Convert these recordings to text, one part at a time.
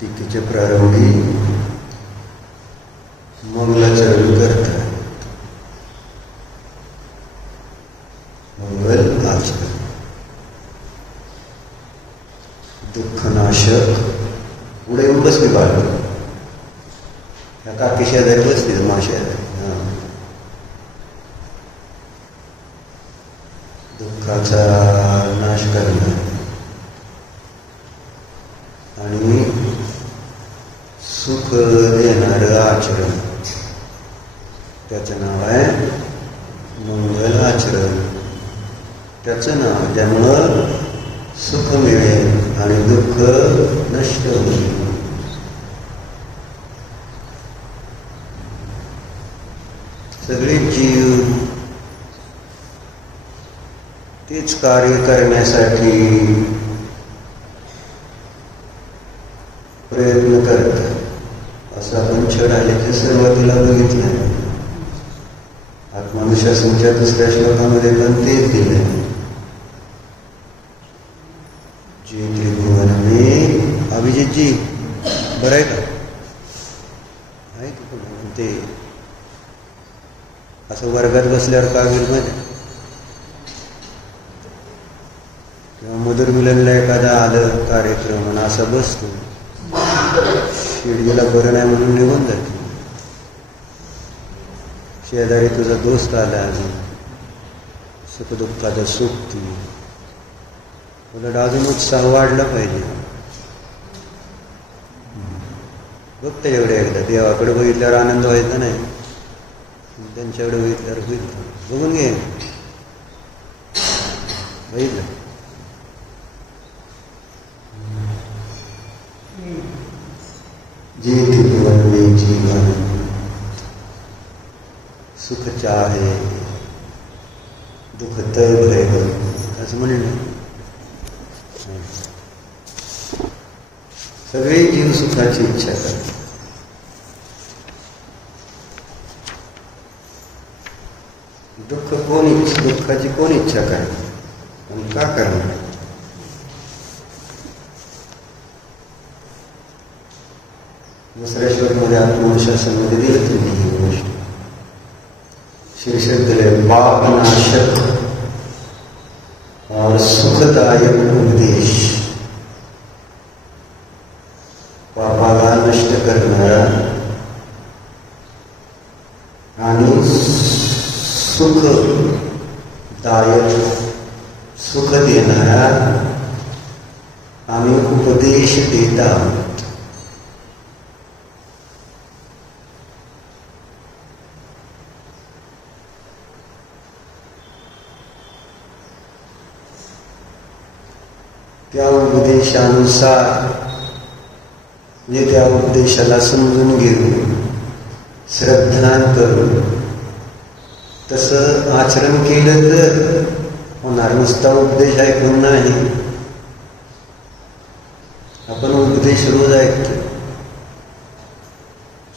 टीकेच्या प्रारंभी मंगलाचरण करतात. मंगल आचरण, दुःखनाशक. पुढे येऊन बसली बाळ, ह्या काकी शेजारी बसली माशा. दुःखाचा नाश करणं आणि सुख देणारं आचरण, त्याचं नाव आहे मंगल आचरण. त्याचं नाव ज्यामुळं सुख मिळेल आणि दुःख नष्ट होईल. सगळे जीव तेच कार्य करण्यासाठी प्रयत्न करतात. असं आपण छड आल्याच्या सुरुवातीला बघितलं. आत्मानुशासनच्या दुसऱ्या श्लोकामध्ये पण तेच दिले. जे त्रिभुवन में अभिजितजी बरं आहे का? आहे की ते असं वर्गात बसल्यावर कागदमध्ये किंवा मधुर मिलनला एखादा आलं कार्यक्रम आणि असा बसतो, शिडजीला बरं नाही म्हणून निघून जाते. शेजारी तुझा दोस्त आला, अजून सुखदुःखाचा सुख ती उलट अजून उत्साह वाढला पाहिजे. बघते एवढे एकदा देवाकडे बघितल्यावर आनंद व्हायचा नाही, त्यांच्याकडे बघितल्यावर होईल. बघून घे, बघितलं जे त्रिभुवन में जीवन सुख चाहे दुःख तर भय असं म्हणलं. सगळे जीव सुखाची इच्छा करतात. दुःखाची कोण इच्छा करणार आणि का करणार? दुसऱ्या श्लोकामध्ये आत्मनुशासनमध्ये दिलं तुम्ही ही गोष्ट. शीर्षक दिले पापनाशक और सुखदायक उपदेश. पापाला नष्ट करणारा आणि सुखदायक सुख देणारा आम्ही उपदेश देत आहोत. त्या उपदेशानुसार म्हणजे त्या उपदेशाला समजून घेऊन श्रद्धान करून तसं आचरण केलं तर होणार. नुसता उपदेश ऐकून नाही. आपण उपदेश रोज ऐकतो,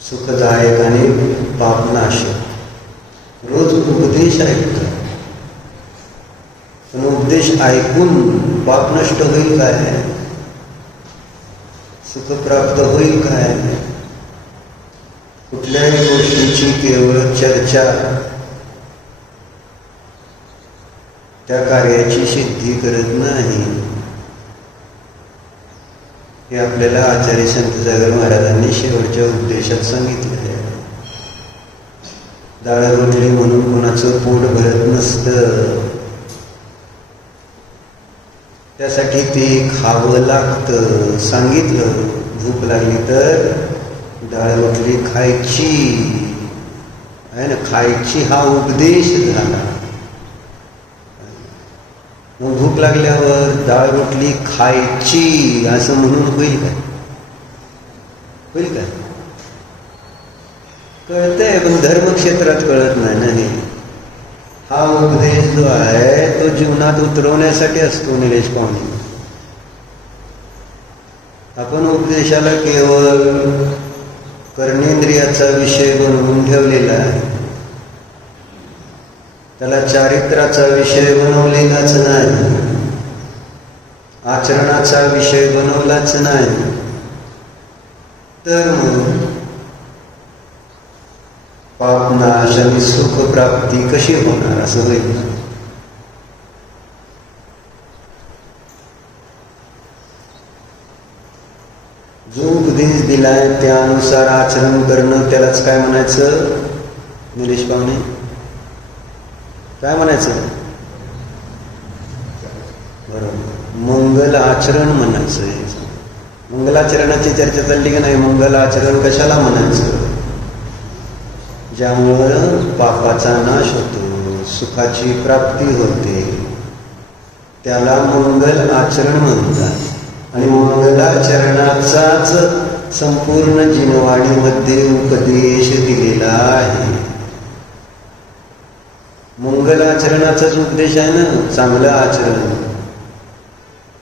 सुखदायक आणि पापनाशक. रोज उपदेश ऐकतो, पण उपदेश ऐकून पाप नष्ट होईल काय? सुख प्राप्त होईल काय? कुठल्याही गोष्टीची केवळ चर्चा त्या कार्याची सिद्धी करत नाही. हे आपल्याला आचार्य संत सागर महाराजांनी शेवटच्या उपदेशात सांगितले आहे. डाळ रोटली म्हणून कोणाचं पोट भरत नसतं. त्यासाठी ते खावं लागतं. सांगितलं भूक लागली तर डाळ रोटली खायची आहे ना, खायची हा उपदेश झाला. मग भूक लागल्यावर डाळ रोटली खायची असं म्हणून होईल काय? होईल काय? कळतंय पण धर्मक्षेत्रात कळत नाही. हा उपदेश जो आहे तो जीवनात उतरवण्यासाठी असतो. निलेश पाहुणे, आपण उपदेशाला केवळ कर्मेंद्रियाचा विषय बनवून ठेवलेला आहे. त्याला चारित्र्याचा विषय बनवलेलाच नाही, आचरणाचा विषय बनवलाच नाही. तर मग पापनाश आणि सुख प्राप्ती कशी होणार असं होईल. जो उपदेश दिलाय त्यानुसार आचरण करणं, त्यालाच काय म्हणायचं निलेश पाहुणे? काय म्हणायचं? बरोबर, मंगल आचरण म्हणायचं. मंगलाचरणाची चर्चा चालली की नाही? मंगल आचरण कशाला म्हणायचं? ज्यामुळं पापाचा नाश होतो, सुखाची प्राप्ती होते, त्याला मंगल आचरण म्हणतात. आणि मंगलाचरणाचाच संपूर्ण जिनवाणीमध्ये उपदेश दिलेला आहे. मंगलाचरणाचाच उपदेश आहे ना, चांगलं आचरण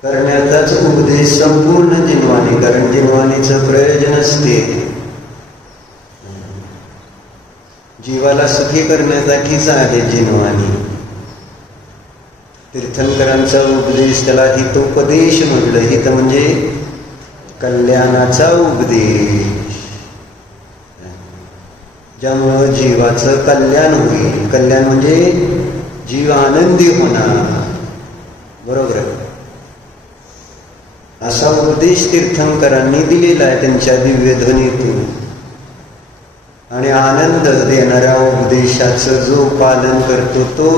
करण्याचाच उपदेश संपूर्ण जिनवाणी. कारण जिनवाणीचं प्रयोजन असते जीवाला सुखी करण्यासाठीच आहे जिनवाणी. तीर्थंकरांचा उपदेश त्याला हितोपदेश म्हटलं. हित म्हणजे कल्याणाचा उपदेश, ज्यामुळं जीवाचं कल्याण होईल. कल्याण म्हणजे जीव आनंदी होणार. बरोबर आहे. असा उपदेश तीर्थंकरांनी दिलेला आहे त्यांच्या दिव्य ध्वनीतून. आणि आनंद देणाऱ्या उपदेशाचं जो पालन करतो तो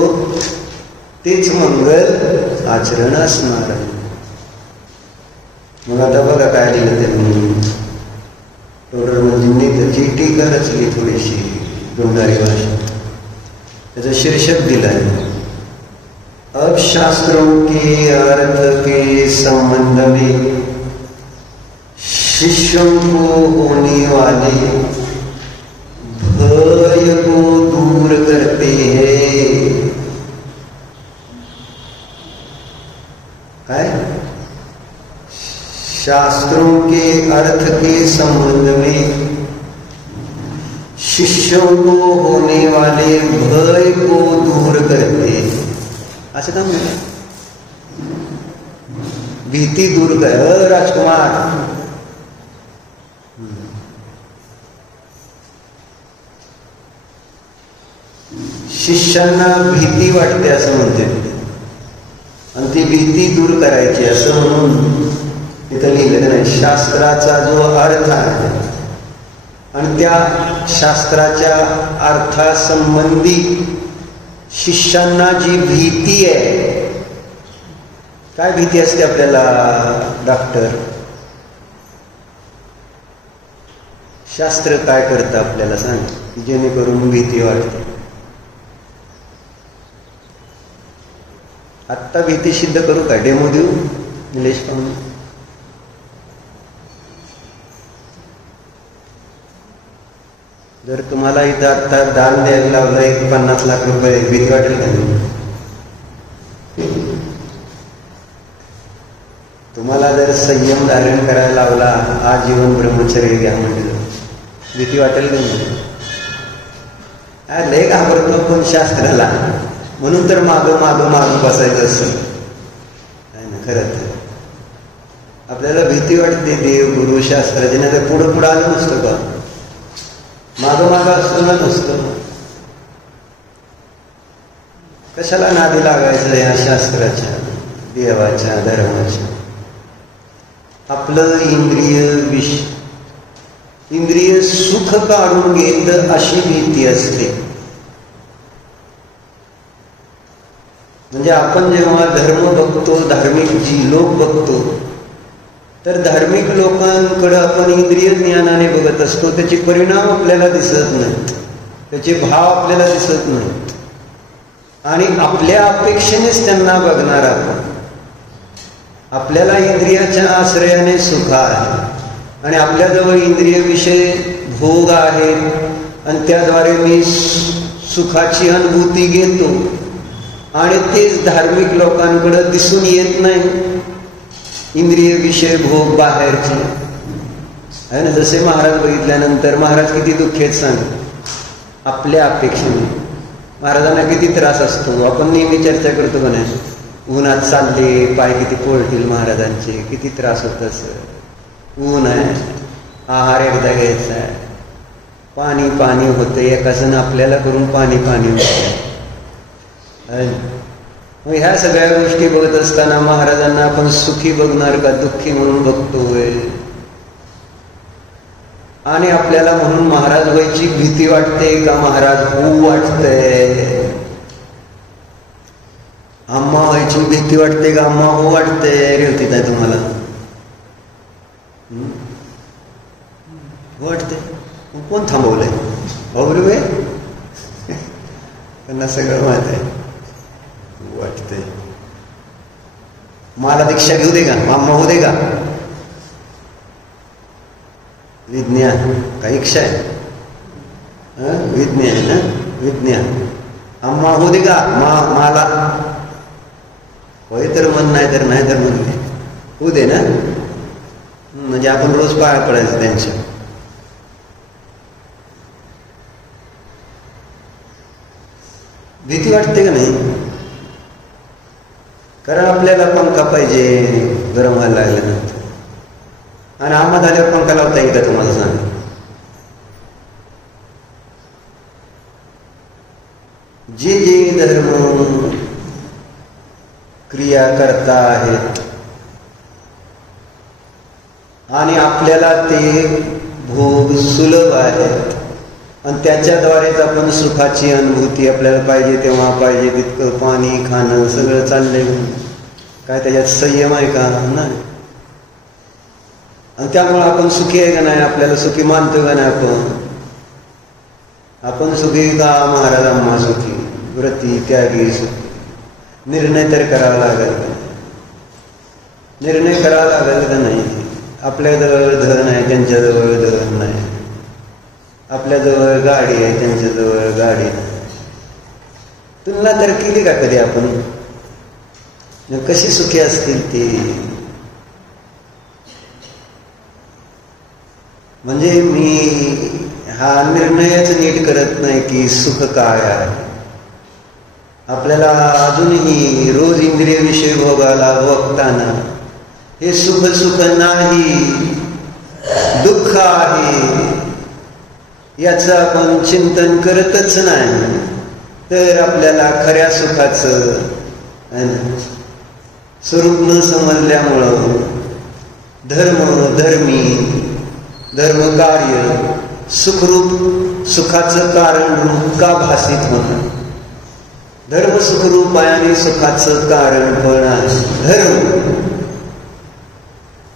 तेच मंगल आचरण असणार आहे. मग आता बघा काय लिहिलं त्यांनी. टोडर म्हणजे टीका रचली थोडीशी गुंडारी भाषा. त्याचं शीर्षक दिलंय अब शास्त्रों के अर्थ के संबंध में शिष्यों को होने वाले भय को दूर करते हैं. काय? शास्त्रों के अर्थ के संबंध में शिष्यों को होने वाले भय को दूर करते. असं का म्हणतात? भीती दूर कर राजकुमार. शिष्यांना भीती वाटते असं म्हणते, आणि ती भीती दूर करायची असं म्हणून तिथं लिहिलेलं नाही. शास्त्राचा जो अर्थ आहे आणि त्या शास्त्राच्या अर्थासंबंधी शिष्यांना जी भीती आहे. काय भीती असते आपल्याला डॉक्टर? शास्त्र काय करतं आपल्याला सांग, जेणेकरून भीती वाटते. आत्ता भीती सिद्ध करू का? डेमो देऊ निलेश पाहुणे? जर तुम्हाला इथं आत्ता दान द्यायला लावलं 50 लाख रुपये, भीती वाटेल का? तुम्हाला जर संयम धारण करायला लावला, आजीवन ब्रह्मचर्य घ्या म्हटलं, भीती वाटेल का? लय घाबरतो कोण शास्त्राला, म्हणून तर मागं बसायचं असं आहे ना. खरं तर आपल्याला भीती वाटते देव गुरु शास्त्राची, नाही तर पुढं आलं नसतं का? मागं असतो ना नसतं. कशाला नादी लागायचं या शास्त्राच्या, देवाच्या, धर्माच्या? आपलं इंद्रिय सुख काढून घेत अशी भीती असते. म्हणजे आपण जेव्हा धर्म बघतो, धार्मिक जी लोक बघतो, तर धार्मिक लोकांकडे आपण इंद्रिय ज्ञानाने बघत असतो. त्याचे परिणाम आपल्याला दिसत नाहीत, त्याचे भाव आपल्याला दिसत नाहीत, आणि आपल्या अपेक्षेनेच त्यांना बघणार आपण. आपल्याला इंद्रियाच्या आश्रयाने सुख आहे आणि आपल्याजवळ इंद्रिय विषय भोग आहेत आणि त्याद्वारे मी सुखाची अनुभूती घेतो, आणि तेच धार्मिक लोकांकडे दिसून येत नाही. इंद्रिय विषय भोग बाहेरचे आहे ना. जसे महाराज बघितल्यानंतर महाराज किती दुःखेत सांग, आपल्या अपेक्षेने महाराजांना किती त्रास असतो. आपण नेहमी चर्चा करतो का नाही, उन्हात चालले, पाय किती पोळतील महाराजांचे, किती त्रास होत असं. ऊन आहे, आहार एकदा घ्यायचा आहे, पाणी पाणी होते, एकाजण आपल्याला करून पाणी पाणी होतं. मग ह्या सगळ्या गोष्टी बघत असताना महाराजांना आपण सुखी बघणार का दुःखी म्हणून बघतोय. आणि आपल्याला म्हणून महाराज व्हायची भीती वाटते का महाराज होऊ वाटतंय. आम्हा व्हायची भीती वाटते का आम्हा हो वाटतंय. रे होती काय तुम्हाला वाटते. कोण थांबवलंय भाऊ? त्यांना सगळं माहित आहे. वाटतंय मला दीक्षा घेऊ दे का, आम्हा होऊ दे का. विज्ञान काही इच्छा आहे, विज्ञान ना, विज्ञान. आम्हा होऊ दे का मला होय तर मन, नाही तर नाही तर मन होऊ दे ना. म्हणजे आपण रोज पाया पडायचं त्यांच्या. भीती वाटते का नाही. कारण आपल्याला पंखा पाहिजे गरम व्हायला लागल्यानंतर, आणि आम्हा झाल्यावर पंखा लावता येईल का तुम्हाला सांग. जे जे धर्म क्रिया करता आहेत आणि आपल्याला ते भोग सुलभ आहेत आणि त्याच्याद्वारेच आपण सुखाची अनुभूती आपल्याला पाहिजे तेव्हा पाहिजे तितकं पाणी खाणं सगळं चाललंय. काय त्याच्यात संयम आहे का नाही. आणि त्यामुळे आपण सुखी आहे का नाही, आपल्याला सुखी मानतो का नाही. आपण सुखी का महाराज आम्हा सुखी, व्रती त्यागी सुखी. निर्णय तर करावा लागेल, निर्णय करावा लागेल का नाही. आपल्याजवळ धन आहे, त्यांच्याजवळ धन नाही. आपल्याजवळ गाडी आहे, त्यांच्याजवळ गाडी नाही. तुलना तर केली का कधी आपण. कशी सुखी असतील ती. म्हणजे मी हा निर्णयच नीट करत नाही की सुख काय आहे. आपल्याला अजूनही रोज इंद्रिय विषय भोगाला बघताना हे सुख सुख नाही, दुःख आहे याचं आपण चिंतन करतच नाही. तर आपल्याला खऱ्या सुखाचं स्वरूप न समजल्यामुळं धर्म कार्य सुखरूप सुखाचं कारण रूप का भासित होणं. धर्म सुखरूप आहे आणि सुखाचं कारण पण आहे. धर्म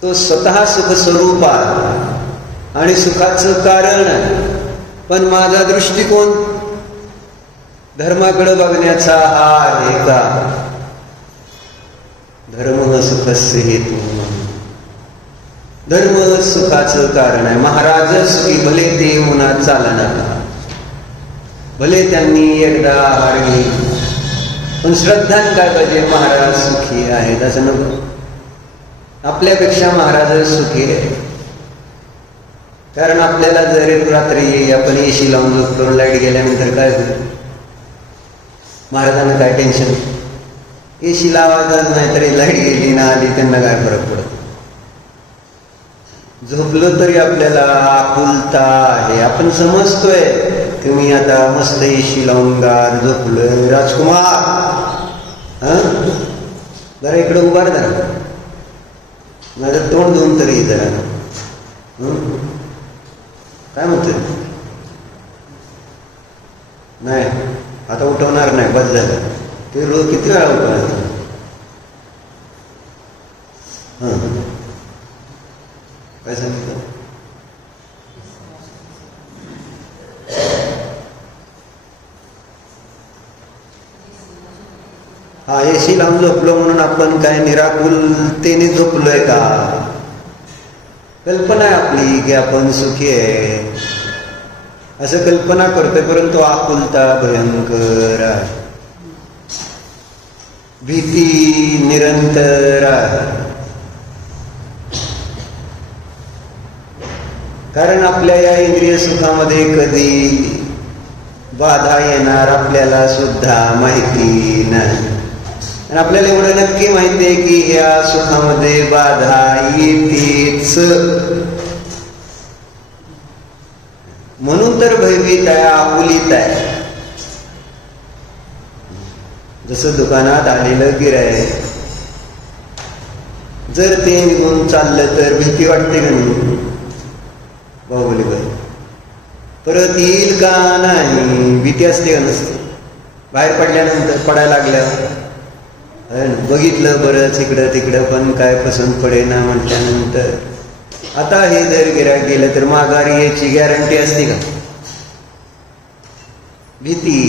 तो स्वतः सुख स्वरूप आहे आणि सुखाचं कारण आहे. पण माझा दृष्टिकोन धर्माकडे बघण्याचा हा आहे का. धर्म सुखस्य हेतु, धर्म सुखाचं कारण आहे. महाराज सुखी भले ते उन्हात चालना, भले त्यांनी एकदा आहार घेतला, पण श्रद्धान काय पाहिजे महाराज सुखी आहेत असं नको. आपल्यापेक्षा महाराज सुखी आहे. कारण आपल्याला जर रात्री आपण एसी लावून झोपतो, लाईट गेल्यानंतर काय होईल. महाराजांना काय टेन्शन. एसी लावायचाच नाही तरी लाईट गेली ना आली त्यांना काय फरक पडत. झोपलं तरी आपल्याला आपुलता आहे. आपण समजतोय की मी आता मस्त एसी लावून गार झोपलोय. राजकुमार जरा इकडे उभार जरा, माझं तोंड धुवून तरी जरा. काय म्हणतोय. नाही आता उठवणार नाही, बस झालं. ते रोज किती वेळा उपवास? काय सांगितलं? हा, एसी लावून झोपलो म्हणून आपण काय निराकुलतेने झोपलोय का? कल्पना आहे आपली की आपण सुखी आहे असं कल्पना करतोय, परंतु आकुलता भयंकर आहे, भीती निरंतर आहे. कारण आपल्या या इंद्रिय सुखामध्ये कधी बाधा येणार आपल्याला सुद्धा माहिती नाही. आणि आपल्याला एवढं नक्की माहिती आहे की या सुखामध्ये बाधा येतेच, म्हणून तर भयभीत आहे, आकुलित आहे. जसं दुकानात आलेलं गिऱ्हाईक जर ते निघून चाललं तर भीती वाटते का नाही? बाहुबली परत येईल का नाही भीती असते का नसते? बाहेर पडल्यानंतर, पडायला लागल्यावर बघितलं बरंच इकडं तिकडं पण काय पसंत पडेना म्हटल्यानंतर आता हे जर गिऱ्हाईक गेलं तर माघारी याची गॅरंटी असते का? भीती.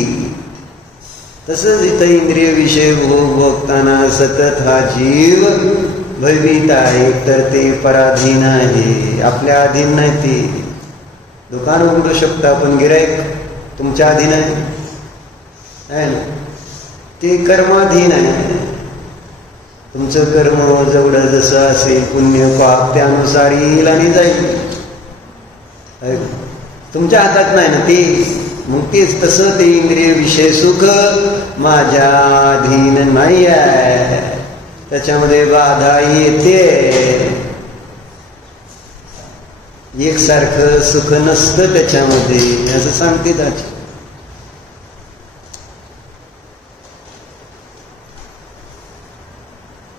तसंच इथं इंद्रिय विषय भोगताना सतत हा जीव भयभीत आहे. तर ते पराधीन आहे, आपल्या अधीन नाही. ते दुकान उघडू शकता पण गिऱ्हाईक तुमच्या अधीन आहे ना? ते कर्माधीन आहे. तुमचं कर्म जेवढं जसं असेल पुण्य पाप त्यानुसार येईल आणि जाईल, तुमच्या हातात नाही ना ते. मग तेच तसं ते इंद्रिय विषय सुख माझ्या अधीन नाही आहे, त्याच्यामध्ये बाधा येते. एकसारखं सुख नसतं त्याच्यामध्ये असं सांगते त्याची.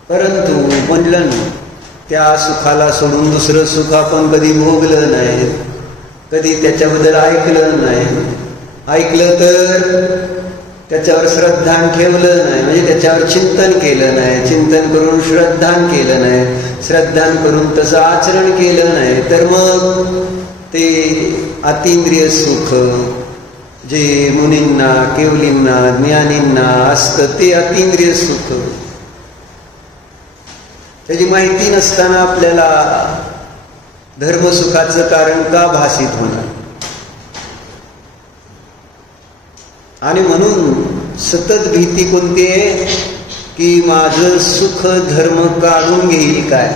परंतु म्हणलं ना, त्या सुखाला सोडून दुसरं सुख आपण कधी भोगलं नाही, कधी त्याच्याबद्दल ऐकलं नाही. ऐकलं तर त्याच्यावर श्रद्धान ठेवलं नाही, म्हणजे त्याच्यावर चिंतन केलं नाही. चिंतन करून श्रद्धान केलं नाही, श्रद्धान करून तसं आचरण केलं नाही, तर मग ते अतींद्रिय सुख जे मुनींना, केवलींना, ज्ञानींना असतं ते अतींद्रिय सुख. त्याची माहिती नसताना आपल्याला धर्मसुखाचं कारण का भासित होणार? आणि म्हणून सतत भीती कोणती आहे की माझं सुख धर्म काढून घेईल काय,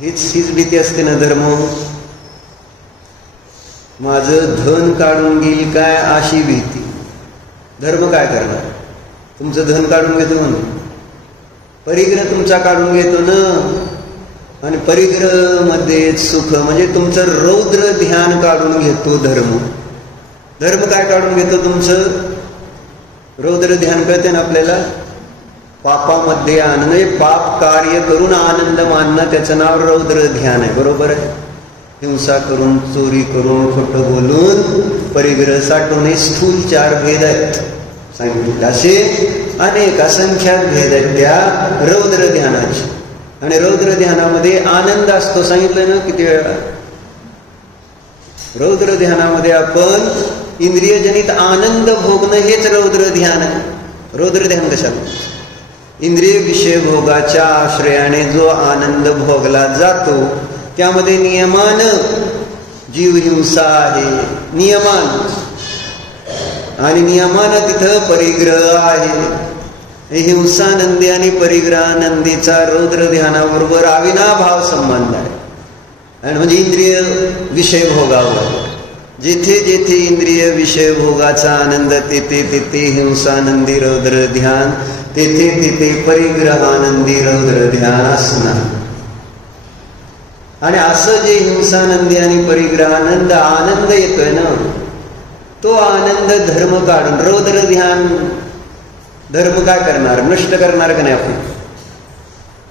हीच भीती असते ना. धर्म माझं धन काढून घेईल काय अशी भीती. धर्म काय करणार? तुमचं धन काढून घेतो म्हणून परिग्रह तुमचा काढून घेतो ना. आणि परिग्रह मध्ये सुख म्हणजे तुमचं रौद्र ध्यान काढून घेतो धर्म. धर्म काय काढून घेतो? तुमचं रौद्र ध्यान. कळते ना आपल्याला? पापामध्ये आनंद, पाप कार्य करून आनंद मानणं, त्याचं नाव रौद्र ध्यान आहे. बरोबर आहे? हिंसा करून, चोरी करून, खोटं बोलून परिग्रह साठवणे, स्थूल 4 भेद आहेत सांगितले. असे अनेक असंख्यात भेद आहेत त्या रौद्र ध्यानाचे. आणि रौद्र ध्यानामध्ये आनंद असतो. सांगितलं ना किती वेळा? रौद्र ध्यानामध्ये आपण इंद्रियजनित आनंद भोगणं हेच रौद्र ध्यान आहे. रौद्र ध्यान कशाला? इंद्रिय विषय भोगाच्या आश्रयाने जो आनंद भोगला जातो त्यामध्ये नियमान जीव हिंसा आहे. नियमान आणि नियमान तिथं परिग्रह आहे. हिंसानंदी आणि परिग्रहानंदीचा रौद्र ध्यानाबरोबर अविनाभाव संबंध आहे. आणि म्हणजे इंद्रिय विषय भोगावर जेथे जेथे इंद्रिय विषय भोगाचा आनंद तेथे तेथे हिंसानंदी रौद्र ध्यान, तेथे तेथे परिग्रहानंदी रौद्र ध्यान असणार. आणि असं जे हिंसानंदी आणि परिग्रहानंद आनंद येतोय ना, तो आनंद धर्म काढून रौद्र ध्यान धर्म काय करणार? नष्ट करणार का नाही आपण?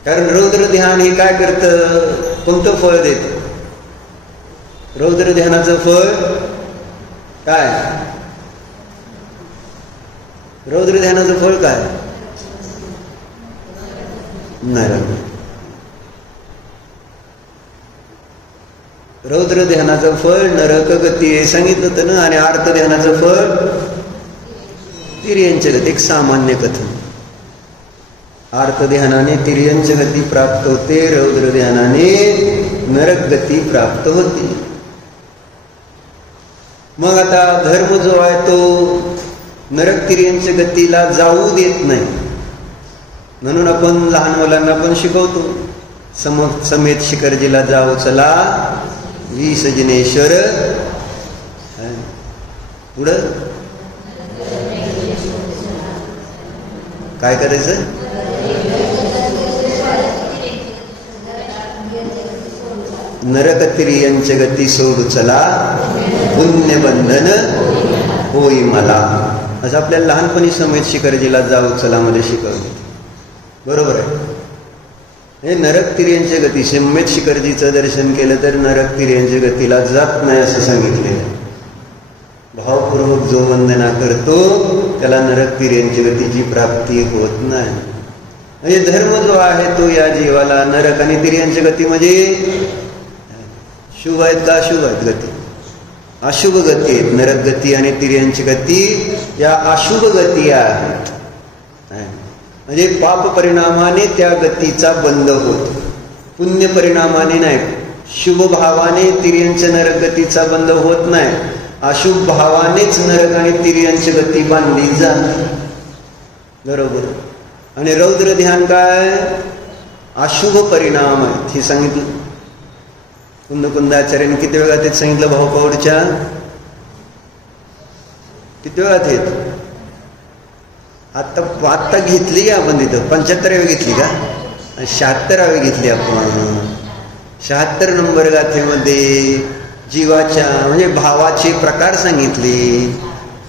कारण रौद्र ध्यान हे काय करतं? कोणतं फळ देतं? रौद्र ध्यानाचं फळ काय? रौद्र ध्यानाचं फळ काय? नरक. रौद्र ध्यानाचं फळ नरक गती हे सांगितलं होतं ना. आणि आर्त ध्यानाचं फळ तिर्यंच गती. एक सामान्य कथन. आर्त ध्यानाने तिर्यंच गती प्राप्त होते, रौद्र ध्यानाने नरक गती प्राप्त होते. मग आता धर्म जो आहे तो नरक तिर्यंच गतीला जाऊ देत नाही. म्हणून आपण लहान मुलांना पण शिकवतो, समेत शिखरजीला जाऊ चला 20 जिनेश्वर. पुढं काय करायचं? नरक तिर्यंच गती सोडू चला, पुण्य बंधन होई मला. असं आपल्याला लहानपणी समेत शिखरजीला जाऊ चला मध्ये शिकवलं. बरोबर आहे. हे नरक तिर्यंच गती, समेत शिखरजीचं दर्शन केलं तर नरक तिर्यंच गतीला जात नाही असं सांगितलेलं. भावपूर्वक जो वंदना करतो त्याला नरक तिर्यंच गतीची प्राप्ती होत नाही. म्हणजे धर्म जो आहे तो या जीवाला नरक आणि तिर्यंच गती म्हणजे शुभ आहेत का अशुभ आहेत गती? अशुभ गती आहेत. नरक गती आणि तिर्यंच गती या अशुभ गती आहेत. म्हणजे पाप परिणामाने त्या गतीचा बंद होतो, पुण्य परिणामाने नाही. शुभ भावाने तिर्यंच नरक गतीचा बंद होत नाही. अशुभ भावानेच नरक आणि तिर्यंच गती बांधली जाते. बरोबर. आणि रौद्र ध्यान काय? अशुभ परिणाम आहेत हे सांगितलं. कुंदाचार्याने किती वेळा तेच सांगितलं भाऊपावडच्या? किती वेळा ते आत्ता घेतली आपण तिथं 75वी घेतली का? 76वी घेतली आपण. 76 नंबर गाथेमध्ये जीवाच्या म्हणजे भावाचे प्रकार सांगितले.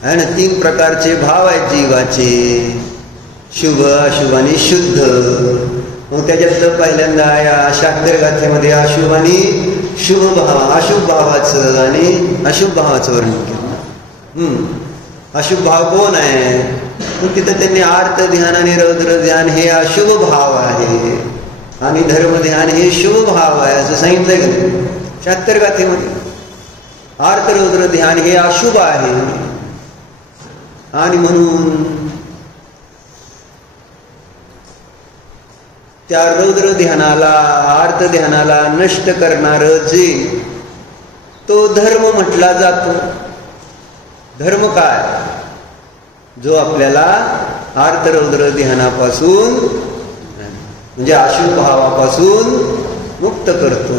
आणि 3 प्रकारचे भाव आहेत जीवाचे, शुभ अशुभ आणि शुद्ध. मग त्याच्यातलं पहिल्यांदा या 76 गाथेमध्ये अशुभ आणि शुभ भाव, अशुभ भावाचं आणि अशुभ भावाचं वर्णन केलं. अशुभ भाव कोण आहे? मग तिथं त्यांनी आर्त ध्यान आणि रौद्र ध्यान हे अशुभ भाव आहे आणि धर्म ध्यान हे शुभ भाव आहे असं सांगितलंय का? 76 गाथेमध्ये आर्त रौद्र ध्यान हे अशुभ आहे. आणि म्हणून त्या रौद्र ध्यानाला, आर्त ध्यानाला नष्ट करणार जे तो धर्म म्हटला जातो. धर्म काय? जो आपल्याला आर्त रौद्र ध्यानापासून म्हणजे अशुभ भावापासून मुक्त करतो.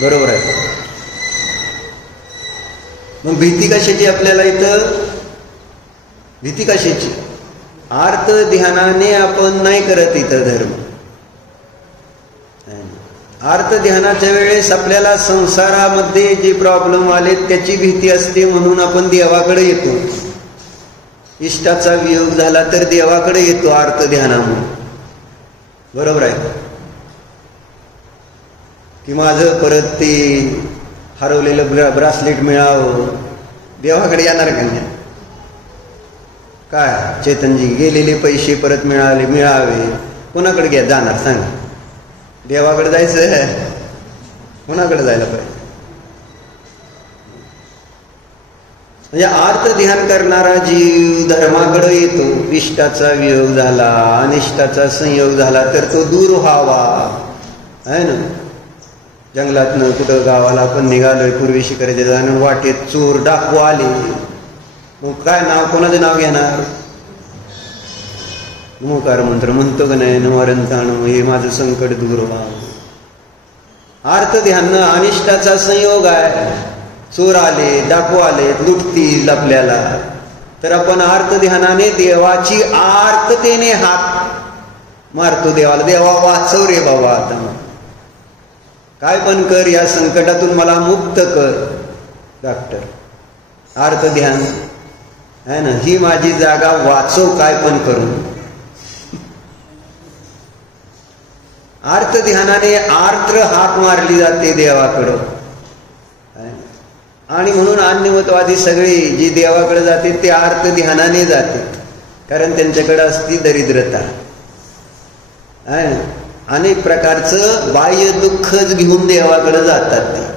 बरोबर आहे. मग भीती कशाची आपल्याला इथं? भीती कशाची? आर्त ध्यानाने आपण नाही करत इथं धर्म. आर्त ध्यानाच्या वेळेस आपल्याला संसारामध्ये जे प्रॉब्लेम आले त्याची भीती असते, म्हणून आपण देवाकडे येतो. इष्टाचा वियोग झाला तर देवाकडे येतो आर्त ध्यानामुळे. बरोबर आहे की? माझं परत ते हरवलेलं ब्रासलेट मिळावं, देवाकडे येणार का नाही? काय चेतनजी गेलेले पैसे परत मिळावे, कोणाकडे घ्या जाणार सांगा? देवाकडे जायचं, कोणाकडे जायला पाहिजे? म्हणजे आर्त ध्यान करणारा जीव धर्माकडे येतो. इष्टाचा वियोग झाला, अनिष्टाचा संयोग झाला तर तो दूर व्हावा आहे ना. जंगलातनं कुठं गावाला आपण निघालोय पूर्वी शिखराच्या जाणं, वाटेत चोर डाकू आले, मग काय नाव, कोणाचं नाव घेणार? नमोकार मंत्र म्हणतो का नाही? नवारण ताणव हे माझं संकट दूर व्हावं. आर्त ध्यान अनिष्टाचा संयोग आहे. चोर आले, डाकू आले, लुटतील आपल्याला, तर आपण आर्त ध्यानाने देवाची आर्ततेने हाक मारतो देवाला. देवा वाचव रे बाबा, आता काय पण कर, या संकटातून मला मुक्त कर डॉक्टर. आर्त ध्यान है ना, ही माझी जागा वाचव काय पण करून. आर्त ध्यानाने आर्द्र हाक मारली जाते देवाकडं. आणि म्हणून अन्यमतवादी सगळी जी देवाकडे जाते ते आर्त ध्यानाने जाते, कारण त्यांच्याकडे असती दरिद्रता. अनेक प्रकारचं बाह्य दुःखच घेऊन देवाकडे जातात. ते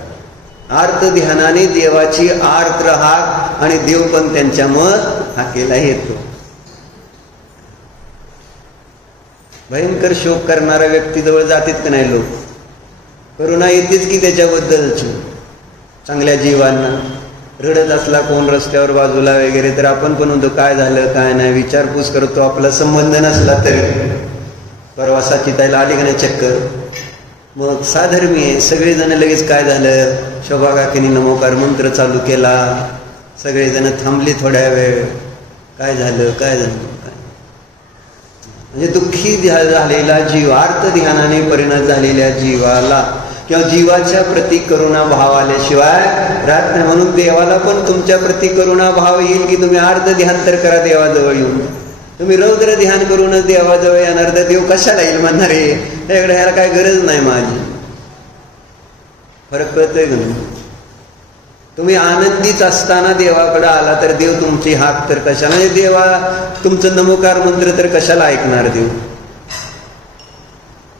आर्त ध्यानाने देवाची आर्त हाक, आणि देव पण त्यांच्यामुळं हाकेला येतो. भयंकर शोक करणाऱ्या व्यक्तीजवळ जातात की नाही लोक, करुणा येतेच की त्याच्याबद्दलची. चांगल्या जीवांना रडत असला कोण रस्त्यावर बाजूला वगैरे तर आपण पण म्हणतो काय झालं काय नाही, विचारपूस करतो. आपला संबंध नसला तरी. परवा साचितायला आली का नाही चक्कर, मग साधर्मी आहे, सगळेजण लगेच काय झालं, शोभा काकीनी नमोकार मंत्र चालू केला, सगळेजण थांबले थोड्या वेळ, काय झालं काय झालं काय. म्हणजे दुःखी झालेला जीव, आर्त ध्यानाने परिणत झालेल्या जीवाला किंवा जीवाच्या प्रति करुणा भाव आल्याशिवाय राहत नाही. म्हणून देवाला पण तुमच्या प्रति करुणा भाव येईल की तुम्ही आर्त ध्यान तर करा देवाजवळ येऊन. तुम्ही रौद्र ध्यान करूनच देवाजवळ येणार तर देव कशाला येईल म्हणणार आहे, त्याकडे ह्याला काय गरज नाही माझी. फरक कळतोय का नाही? तुम्ही आनंदीच असताना देवाकडे आला तर देव तुमची हाक तर कशाला, म्हणजे देवा तुमचं नमोकार मंत्र तर कशाला ऐकणार देव.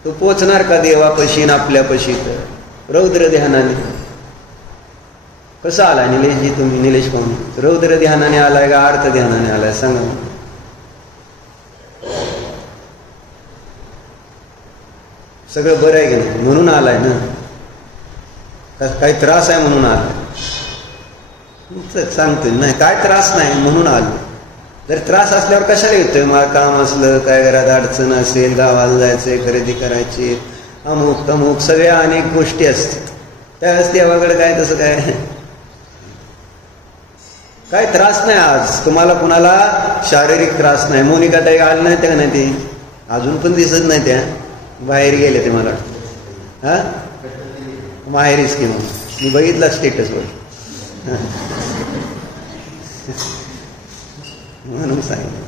तो पोचणार का देवापशी न आपल्यापशी? तर रौद्र ध्यानाने. कसं आलाय निलेशजी तुम्ही? निलेश कोण? रौद्र ध्यानाने आलाय का आर्त ध्यानाने आलाय सांगा. सगळं बरं आहे की नाही म्हणून आलाय ना, काही त्रास आहे म्हणून आलाय सांगतोय. नाही काय त्रास नाही म्हणून आलो. जर त्रास असल्यावर कशाला येतोय? मला काम असलं काय, घरात अडचण असेल, गावाला जायचंय, खरेदी करायची, अमुक तमुक सगळ्या अनेक गोष्टी असतात, त्यावेळेस देवाकडे काय तसं काय त्रास नाही. आज तुम्हाला कुणाला शारीरिक त्रास नाही. मोनिका ताई आलं नाही त्या नाही, ते अजून पण दिसत नाही, त्या बाहेर गेले ते मला हा माहेरीच की मी बघितला स्टेटसवर म्हणून सांगितलं.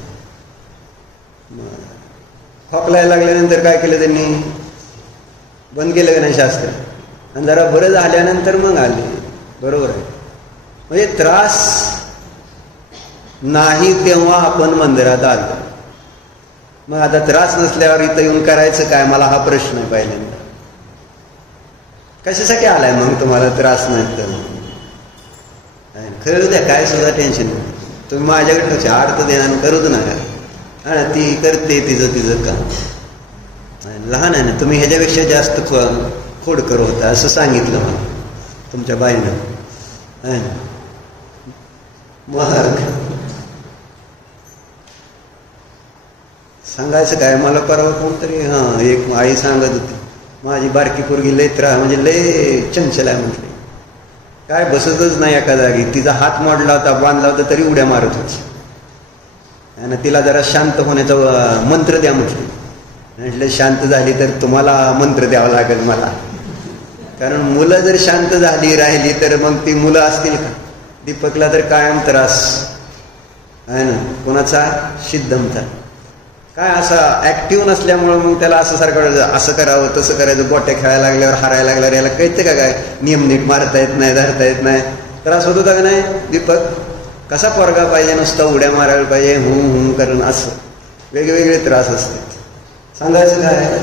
खोकलायला लागल्यानंतर काय केलं त्यांनी? बंद केलं का नाही शास्त्र, आणि जरा बरं झाल्यानंतर मग आले. बरोबर आहे. म्हणजे त्रास नाही तेव्हा आपण मंदिरात आलो. मग आता त्रास नसल्यावर इथं येऊन करायचं काय? मला हा प्रश्न आहे पहिल्यांदा. कशासाठी आलाय मग तुम्हाला त्रास नाही तर? कळू द्या, काय सुद्धा टेन्शन नाही. तुम्ही माझ्याकडे आर्त ध्यान करूच नका. हा ती करते तिचं काम. लहान आहे ना तुम्ही, ह्याच्यापेक्षा जास्त खोडकर होता असं सांगितलं मला तुमच्या बाईनं. मग सांगायचं काय? मला परवा कोणतरी एक आई सांगत होती, माझी बारकी पोरगी लय म्हणजे लय चंचल आहे म्हटले, काय बसतच नाही एका जागी. तिचा हात मोडला होता, बांधला होता तरी उड्या मारत होती. आणि तिला जरा शांत होण्याचा मंत्र द्या म्हटले. म्हटलं शांत झाली तर तुम्हाला मंत्र द्यावा लागेल मला, कारण मुलं जर शांत झाली राहिली तर मग ती मुलं असतील का? दीपकला तर कायम त्रास आहे ना, कोणाचा? सिद्धमचा. काय असा ऍक्टिव्ह नसल्यामुळं मग त्याला असं सारखं असं करावं तसं करायचं. गोट्या खेळायला लागल्यावर हारायला लागल्यावर याला कळतं का काय? नियम नीट मारता येत नाही, धरता येत नाही. त्रास होत होता का नाही दीपक? कसा पोरगा पाहिजे? नुसता उड्या मारायला पाहिजे, हुं करून असं वेगवेगळे त्रास असतात. सांगायचं काय?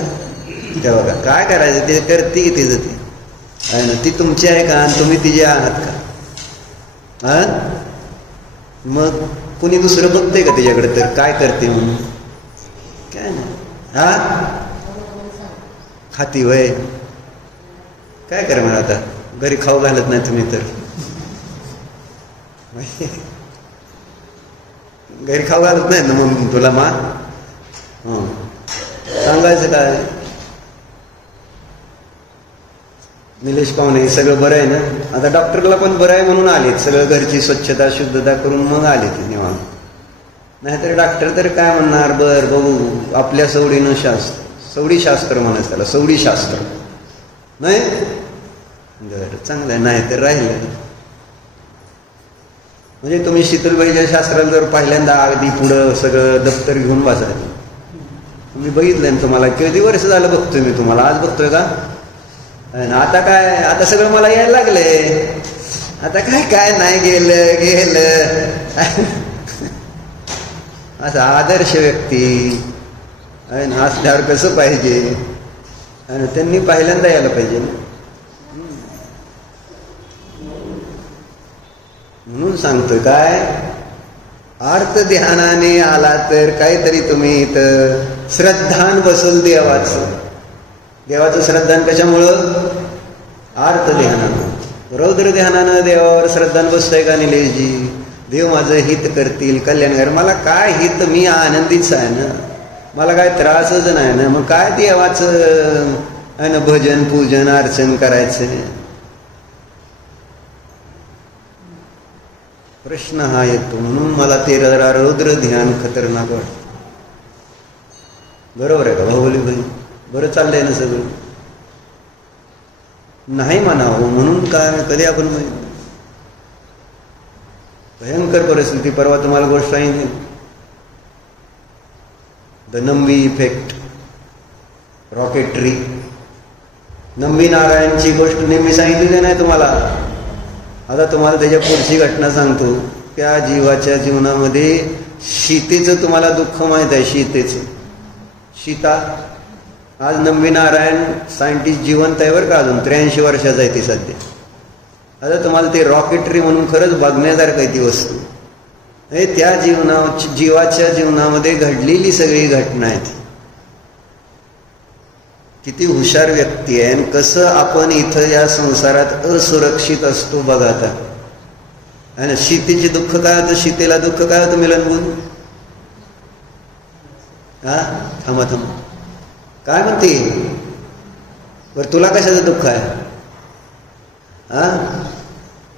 तेव्हा काय करायचं? ते करते की तिचं ती आहे ना, ती तुमची आहे का आणि तुम्ही तिचे आहात का? हा मग कुणी दुसरं बघतंय का तिच्याकडे तर काय करते म्हणून? काय नाही. हा खाती वय काय करणार आता? घरी खाऊ घालत नाही तुम्ही तर, घरी खाऊ घालत नाही ना मग तुला मा. सांगायचं काय? निलेश पाहुणे सगळं बरं आहे ना? आता डॉक्टरला पण बरं आहे म्हणून आले, सगळं घरची स्वच्छता शुद्धता करून मग आले ते निवांत. नाहीतर डॉक्टर तर काय म्हणणार, बर बघू आपल्या सवडीनं शास्त्र, सवडी शास्त्र म्हणायचं त्याला, सवडी शास्त्र नाही. बरं चांगलं आहे, नाही तर राहिलं. म्हणजे तुम्ही शीतलबाईच्या शास्त्राला जर पहिल्यांदा अगदी पुढं सगळं दप्तर घेऊन बसायचं. तुम्ही बघितलं ना, तुम्हाला किती वर्ष झालं बघतोय मी तुम्हाला, आज बघतोय का? आता काय? आता सगळं मला यायला लागलंय. आता काय नाही गेलं असा आदर्श व्यक्ती आणि असल्यावर कसं पाहिजे, आणि त्यांनी पहिल्यांदा यायला पाहिजे ना. म्हणून सांगतोय काय, अर्थ ध्यानाने आला तर काहीतरी तुम्ही इथं श्रद्धान बसल देवाचं श्रद्धान कशामुळं, अर्थ ध्यानानं. रौद्र ध्यानानं देवावर श्रद्धान बसतंय का निलेशजी? देव माझं हित करतील, कल्याण कर. मला काय हित, मी आनंदीच आहे ना, मला काय त्रासच नाही ना, मग काय देवाचं आहे ना भजन पूजन अर्चन करायचं. प्रश्न हा येतो. म्हणून मला ते रौद्र ध्यान खतरनाक वाटतं. बरोबर आहे का भाऊली भाई? बरं चाललंय ना सगळं? नाही म्हणावं म्हणून काय, कधी आपण भयंकर परिस्थिती. परवा तुम्हाला गोष्ट सांगितली, the Nambi effect, Rocketry. Nambi नारायणची गोष्ट नेहमी सांगितलेली नाही तुम्हाला. आता तुम्हाला त्याच्या पुढची घटना सांगतो. त्या जीवाच्या जीवनामध्ये सीतेचं तुम्हाला दुःख माहित आहे. सीता आज नंबी नारायण सायंटिस्ट जिवंत आहे बरं का, अजून 83 वर्षाचा आहे ती सध्या. आता तुम्हाला ते रॉकेटरी म्हणून खरंच बघण्यासारखं आहे ती वस्तू. त्या जीवाच्या जीवनामध्ये घडलेली सगळी घटना आहे. किती हुशार व्यक्ती आहे, आणि कसं आपण इथं या संसारात असुरक्षित असतो बघा आता. आणि सीतेचे दुःख काय होतं, सीतेला दुःख काय होतं मिलनबून? हा थांबा काय म्हणते बरं, तुला कशाचं दुःख आहे?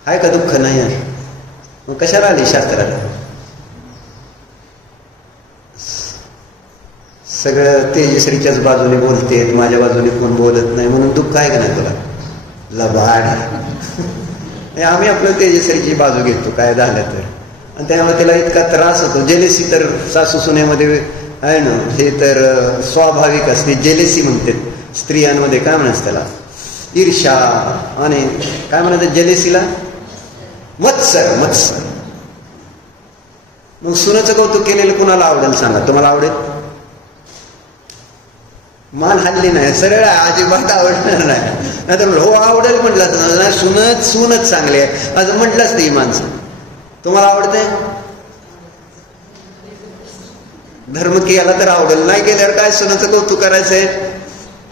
आहे का दुःख? नाही आहे. मग कशाला आली शास्त्राला? सगळं तेजश्रीच्याच बाजूने बोलते, माझ्या बाजूने कोण बोलत नाही, म्हणून दुःख आहे का नाही तुला? लबाड. आम्ही आपलं तेजश्रीची बाजू घेतो काय झालं तर, आणि त्यामुळे तिला इतका त्रास होतो. जेलेसी तर सासू सुनेमध्ये आहे ना, हे तर स्वाभाविक असते. जेलेसी म्हणते स्त्रियांमध्ये. काय म्हणायचं त्याला? ईर्षा. आणि काय म्हणायचं जेलेसीला? मत्सर. मग सुनाचं कौतुक केलेलं कुणाला आवडेल सांगा? तुम्हाला आवडेल? मान हल्ली नाही, सरळ अजिबात आवडणार नाही. नाहीतर हो आवडेल म्हटलं, सूनच चांगली आहे असं म्हटलंच नाही माणसं. तुम्हाला आवडतंय? धर्म केला तर आवडेल, नाही केल्यावर काय सुनाचं कौतुक करायचंय,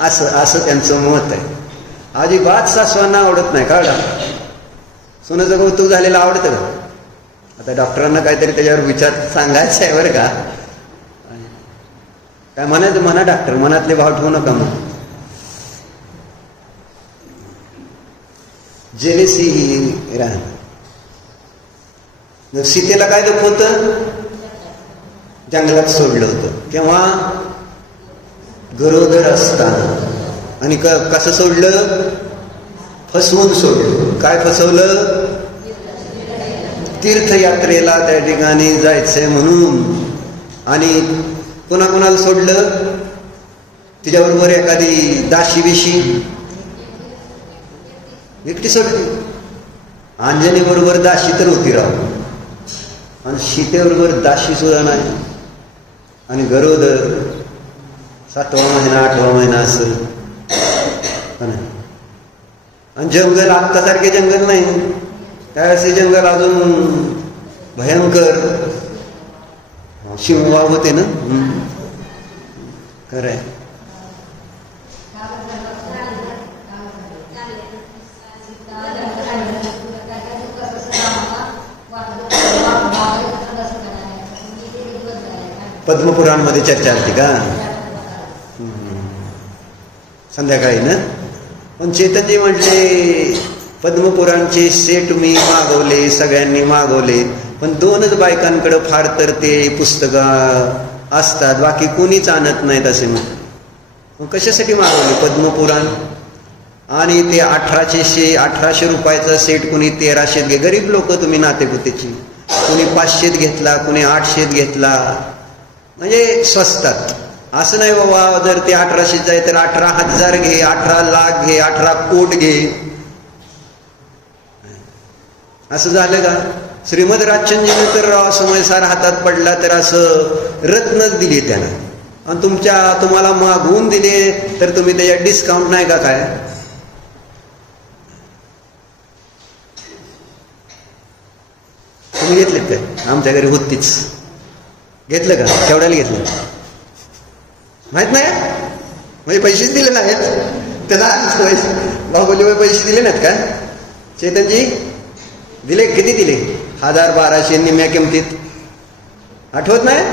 असं त्यांचं मत आहे. अजिबात सासवांना आवडत नाही. काढा सुनाचं कौतुक झालेलं आवडतं का? आता डॉक्टरांना काहीतरी त्याच्यावर विचार सांगायचं आहे बरं का. काय म्हणायचं म्हणा डॉक्टर, मनातले भाव ठेवू नका. मग जेलेसी ही राहणार. सीतेला काय दुःख होतं? जंगलात सोडलं होतं. केव्हा? गरोदर असताना. आणि कसं सोडलं? फसवून सोडलं. काय फसवलं? तीर्थयात्रेला त्या ठिकाणी जायचंय म्हणून. आणि कोणाकोणाला सोडलं? तिच्याबरोबर एखादी दाशी बिशी एकटी सोडली. अंजनी बरोबर दाशी तर होती राव, आणि सीतेबरोबर दाशी सुद्धा नाही. आणि गरोदर 7वा महिना 8वा महिना असं. आणि जंगल आत्तासारखे जंगल नाही, काय असे जंगल अजून भयंकर. शिववाग होते ना. खरंय. पद्मपुराणमध्ये चर्चा आली का संध्याकाळी ना? पण चेतनजी म्हटले पद्मपुराणचे सेट मी मागवले, सगळ्यांनी मागवले, पण 2च बायकांकडे फार तर ते पुस्तकं असतात, बाकी कोणीच आणत नाहीत असे. मग कशासाठी मागवले पद्मपुराण? आणि ते 1800 रुपयाचा सेट, कुणी 1300 घे. गरीब लोक तुम्ही नातेपुतेची, कुणी 500 घेतला, कुणी 800 घेतला, म्हणजे स्वस्तात. असं नाही बाबा जर ते 1800 आहे तर 18,000 घे, 18 लाख घे, 18 कोट घे. असं झालं का? श्रीमद राजचंद्रजीनं तर असं सार हातात पडला तर असं रत्नच दिली त्याला, आणि तुम्हाला मागवून दिले तर तुम्ही त्याच्यात डिस्काउंट नाही का काय? तुम्ही घेतलेत काय? आमच्या घरी होतीच. घेतलं का? केवढ्याला घेतलं माहित नाही? म्हणजे पैसेच दिले नाहीत त्याला. बाहुबली पैसे दिले नाहीत का? चेतनजी दिले? किती दिले? 1000-1200 निम्म्या किमतीत. आठवत नाही?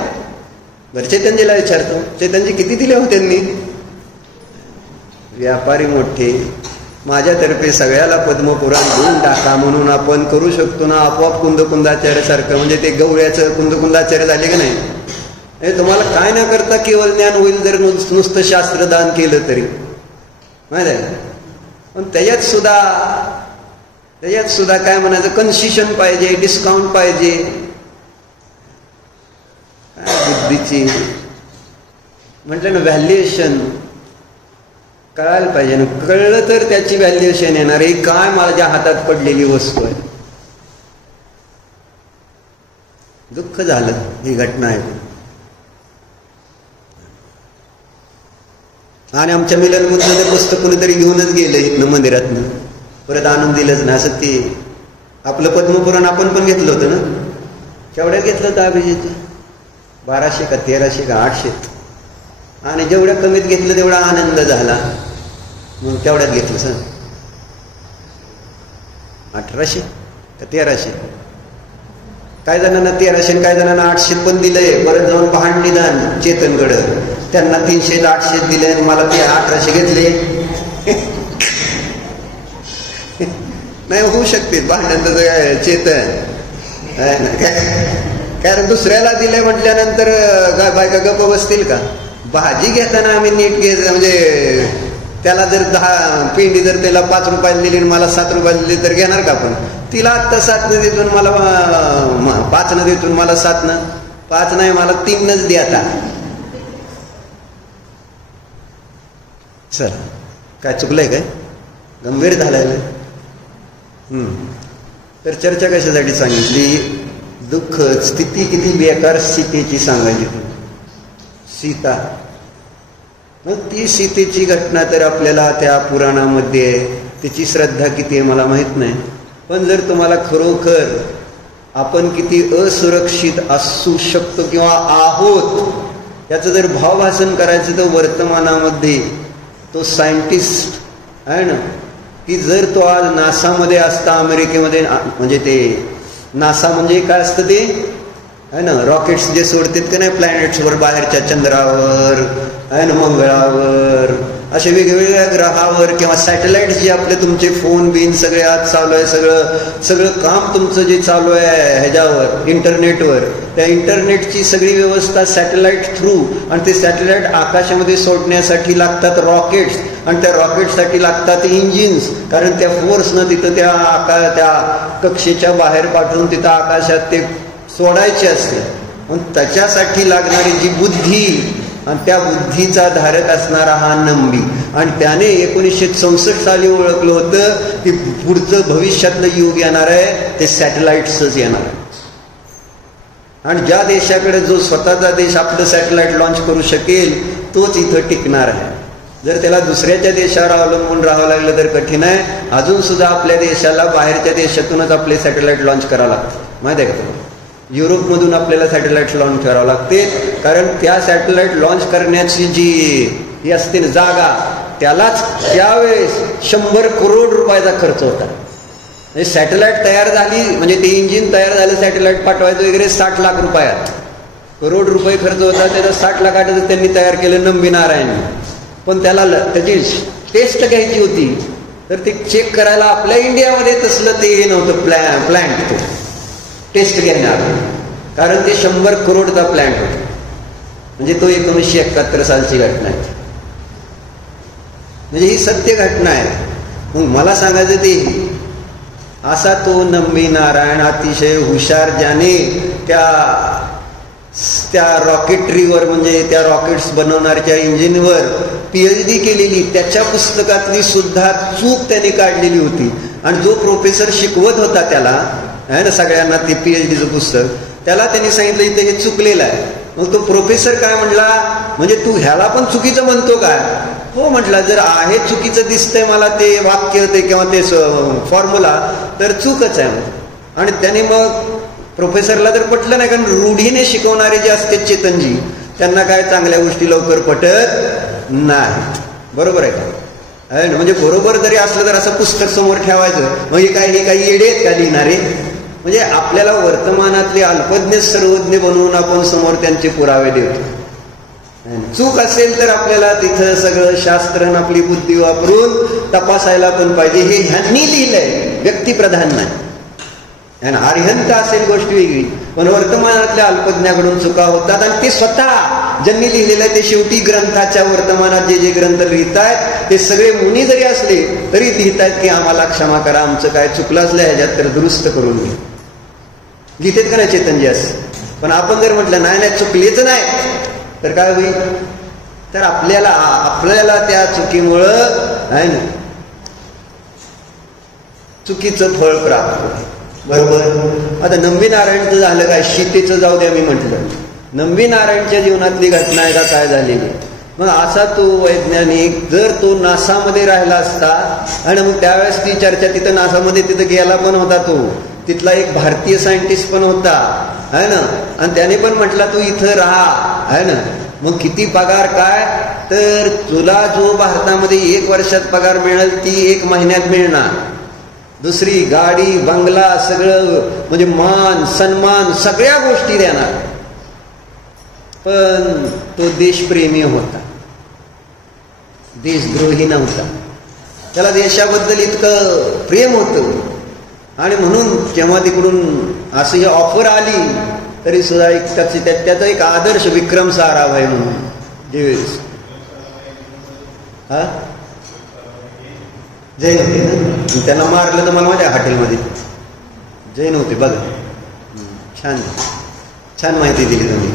बरं चेतनजीला विचारतो, चेतनजी किती दिले हो त्यांनी? व्यापारी मोठे, माझ्यातर्फे सगळ्याला पद्मपुराण देऊन टाका म्हणून आपण करू शकतो ना आपोआप कुंदकुंदाचार्यासारखं. म्हणजे ते गवळ्याचं कुंदकुंदाचार्य झाले की नाही? हे तुम्हाला काय न करता केवळ ज्ञान होईल जर नुसतं शास्त्रदान केलं तरी, माहित आहे? पण त्याच्यात सुद्धा काय म्हणायचं, कन्सेशन पाहिजे, डिस्काउंट पाहिजे. बुद्धीची म्हटलं ना व्हॅल्युएशन कळायला पाहिजे ना. कळलं तर त्याची व्हॅल्युएशन येणार. ही काय माझ्या हातात पडलेली वस्तू आहे. दुःख झालं ही घटना आहे. आणि आमच्या मिलन मुद्द्याचं पुस्तक कोणीतरी घेऊनच गेलं इथनं मंदिरातनं, परत आणून दिलंच ना. असं ते आपलं पद्मपुराण आपण पण घेतलं होतं ना. केवढ्यात घेतलं होतं अभिजित? 1200 का 1300 का 800. आणि जेवढ्या कमीत घेतलं तेवढा आनंद झाला. मग तेवढ्यात घेतलं सर 1800 का 1300. काय जणांना 1300, काय जणांना 800 पण दिलंय. परत जाऊन भांड निदान चेतनकडं, त्यांना 300 800 दिले आणि मला ते 1800 घेतले. नाही होऊ शकते भांडण चेतन कारण दुसऱ्याला दिलंय म्हटल्यानंतर बायका गप्प बसतील का? भाजी घेताना आम्ही नीट घ्यायचं. म्हणजे त्याला जर 10 पेंडी जर त्याला 5 रुपयाला दिली आणि मला 7 रुपयाला दिली तर घेणार का आपण? तिला आत्ता 7 देतून मला 5 देतून मला 7 5 नाही मला 3 दे आता. चल काय चुकलंय काय? गंभीर झालाय. तर चर्चा कशासाठी सांगितली? दुःख स्थिती किती बेकार सीतेची सांगायची. सीता, मग ती सीतेची घटना तर आपल्याला त्या पुराणामध्ये त्याची श्रद्धा किती आहे मला माहित नाही. पण जर तुम्हाला खरोखर आपण किती असुरक्षित असू शकतो किंवा आहोत याचं जर भावभाषण करायचं तर वर्तमानामध्ये तो सायंटिस्ट आहे ना, की जर तो आज नासामध्ये असता अमेरिकेमध्ये, म्हणजे ते नासा म्हणजे काय असतं ते आहे ना, रॉकेट्स जे सोडतात की नाही प्लॅनेट्सवर, बाहेरच्या चंद्रावर आहे ना, मंगळावर, असे वेगवेगळ्या ग्रहावर, किंवा सॅटेलाइट्स जे आपले तुमचे फोन बिन सगळे आज चालू आहे, सगळं काम तुमचं जे चालू आहे ह्याच्यावर इंटरनेटवर, त्या इंटरनेटची सगळी व्यवस्था सॅटेलाइट थ्रू, आणि ते सॅटेलाइट आकाशामध्ये सोडण्यासाठी लागतात रॉकेट्स, आणि त्या रॉकेटसाठी लागतात इंजिन्स, कारण त्या फोर्सनं तिथं त्या कक्षेच्या बाहेर पाठवून तिथं आकाशात ते सोडायचे असते. पण त्याच्यासाठी लागणारी जी बुद्धी आणि त्या बुद्धीचा धारक असणारा हा नंबी, आणि त्याने 1964 साली ओळखलं होतं की पुढचं भविष्यातलं युग येणार आहे ते सॅटेलाइट्सच येणार आहे. आणि ज्या देशाकडे जो स्वतःचा देश आपलं सॅटेलाइट लॉन्च करू शकेल तोच इथं टिकणार आहे. जर त्याला दुसऱ्याच्या देशावर अवलंबून राहावं लागलं तर कठीण आहे. अजून सुद्धा आपल्या देशाला बाहेरच्या देशातूनच आपले सॅटेलाइट लॉन्च करावं लागतं, माहिती आहे का तुम्हाला? युरोपमधून आपल्याला सॅटेलाइट लॉन्च करावं लागते, कारण त्या सॅटेलाइट लॉन्च करण्याची जी ही असते ना जागा, त्यालाच त्यावेळेस 100 करोड रुपयाचा खर्च होता. म्हणजे सॅटेलाइट तयार झाली म्हणजे ते इंजिन तयार झालं सॅटेलाइट पाठवायचं वगैरे 60 लाख रुपयात, करोड रुपये खर्च होता. त्याचं 60 लाखाचं त्यांनी तयार केलं नंबी नारायण. पण त्याला त्याची टेस्ट घ्यायची होती, तर ते चेक करायला आपल्या इंडियामध्ये तसलं ते हे नव्हतं प्लॅन्ट, तो टेस्ट घेणार, कारण ते 100 करोडचा प्लॅन्ट होता. म्हणजे तो 1971 सालची घटना आहे. म्हणजे ही सत्य घटना आहे. मग मला सांगायचं ते असा तो नंबी नारायण अतिशय हुशार, ज्याने त्या रॉकेटरीवर, म्हणजे त्या रॉकेट्स बनवणाऱ्या इंजिनवर PhD केलेली, त्याच्या पुस्तकातली सुद्धा चूक त्याने काढलेली होती. आणि जो प्रोफेसर शिकवत होता त्याला आहे ना सगळ्यांना ते PhDचं पुस्तक, त्याला त्यांनी सांगितलं इथे हे चुकलेलं आहे. मग तो प्रोफेसर काय म्हटला, म्हणजे तू ह्याला पण चुकीचं म्हणतो काय? हो म्हटला, जर आहे चुकीचं दिसतंय मला ते वाक्य ते किंवा ते फॉर्म्युला तर चूकच आहे. आणि त्याने मग प्रोफेसरला तर पटलं नाही, कारण रूढीने शिकवणारे जे असते चेतनजी त्यांना काय चांगल्या गोष्टी लवकर पटत नाही. बरोबर आहे का? म्हणजे बरोबर जरी असलं तर असं पुस्तक समोर ठेवायचं, मग हे काही येडे आहेत का लिहिणारे? म्हणजे आपल्याला वर्तमानातले अल्पज्ञ सर्वज्ञ बनवून आपण समोर त्यांचे पुरावे देतो. चूक असेल तर आपल्याला तिथं सगळं शास्त्र आपली बुद्धी वापरून तपासायला पण पाहिजे. हे ह्यांनी लिहिलंय, व्यक्तिप्रधान नाही. अर्हंत असेल गोष्ट वेगळी, पण वर्तमानातल्या अल्पज्ञाकडून चुका होतात आणि ते स्वतः ज्यांनी लिहिलेलं आहे ते शेवटी ग्रंथाच्या वर्तमानात जे ग्रंथ लिहितायत ते सगळे मुनी जरी असले तरी लिहितायत की आम्हाला क्षमा करा, आमचं काय चुकलं असलं ह्याच्यात तर दुरुस्त करून घे. लिहितेत का नाही चेतनजी असं? पण आपण जर म्हटलं नाही चुकलेच नाही तर काय होईल? तर आपल्याला त्या चुकीमुळं आहे ना चुकीचं फळ प्राप्त होईल. बरोबर. आता नंबी नारायणचं झालं काय? सीतेचं जाऊ द्या, मी म्हटलं नंबी नारायणच्या जीवनातली घटना आहे का काय झालेली. मग असा तो वैज्ञानिक जर तो नासामध्ये राहिला असता आणि मग त्यावेळेस ती चर्चा तिथं नासामध्ये तिथं गेला पण होता, तो तिथला एक भारतीय सायंटिस्ट पण होता आहे ना, आणि त्याने पण म्हटला तू इथं राहा आहे ना. मग किती पगार काय? तर तुला जो भारतामध्ये 1 वर्षात पगार मिळेल ती 1 महिन्यात मिळणार. दुसरी गाडी बंगला सगळं म्हणजे मान सन्मान सगळ्या गोष्टी देणार. पण तो देशप्रेमी होता, देशद्रोही नव्हता. त्याला देशाबद्दल इतकं प्रेम होतं आणि म्हणून जेव्हा तिकडून असं ही ऑफर आली तरी सुद्धा त्याचा एक आदर्श विक्रम साराभाई म्हणून ज्यावेळेस जैन होते ना, त्यांना मारलं तर मला माझ्या हॉटेलमध्ये जैन होते बघा. छान छान माहिती दिली तुम्ही.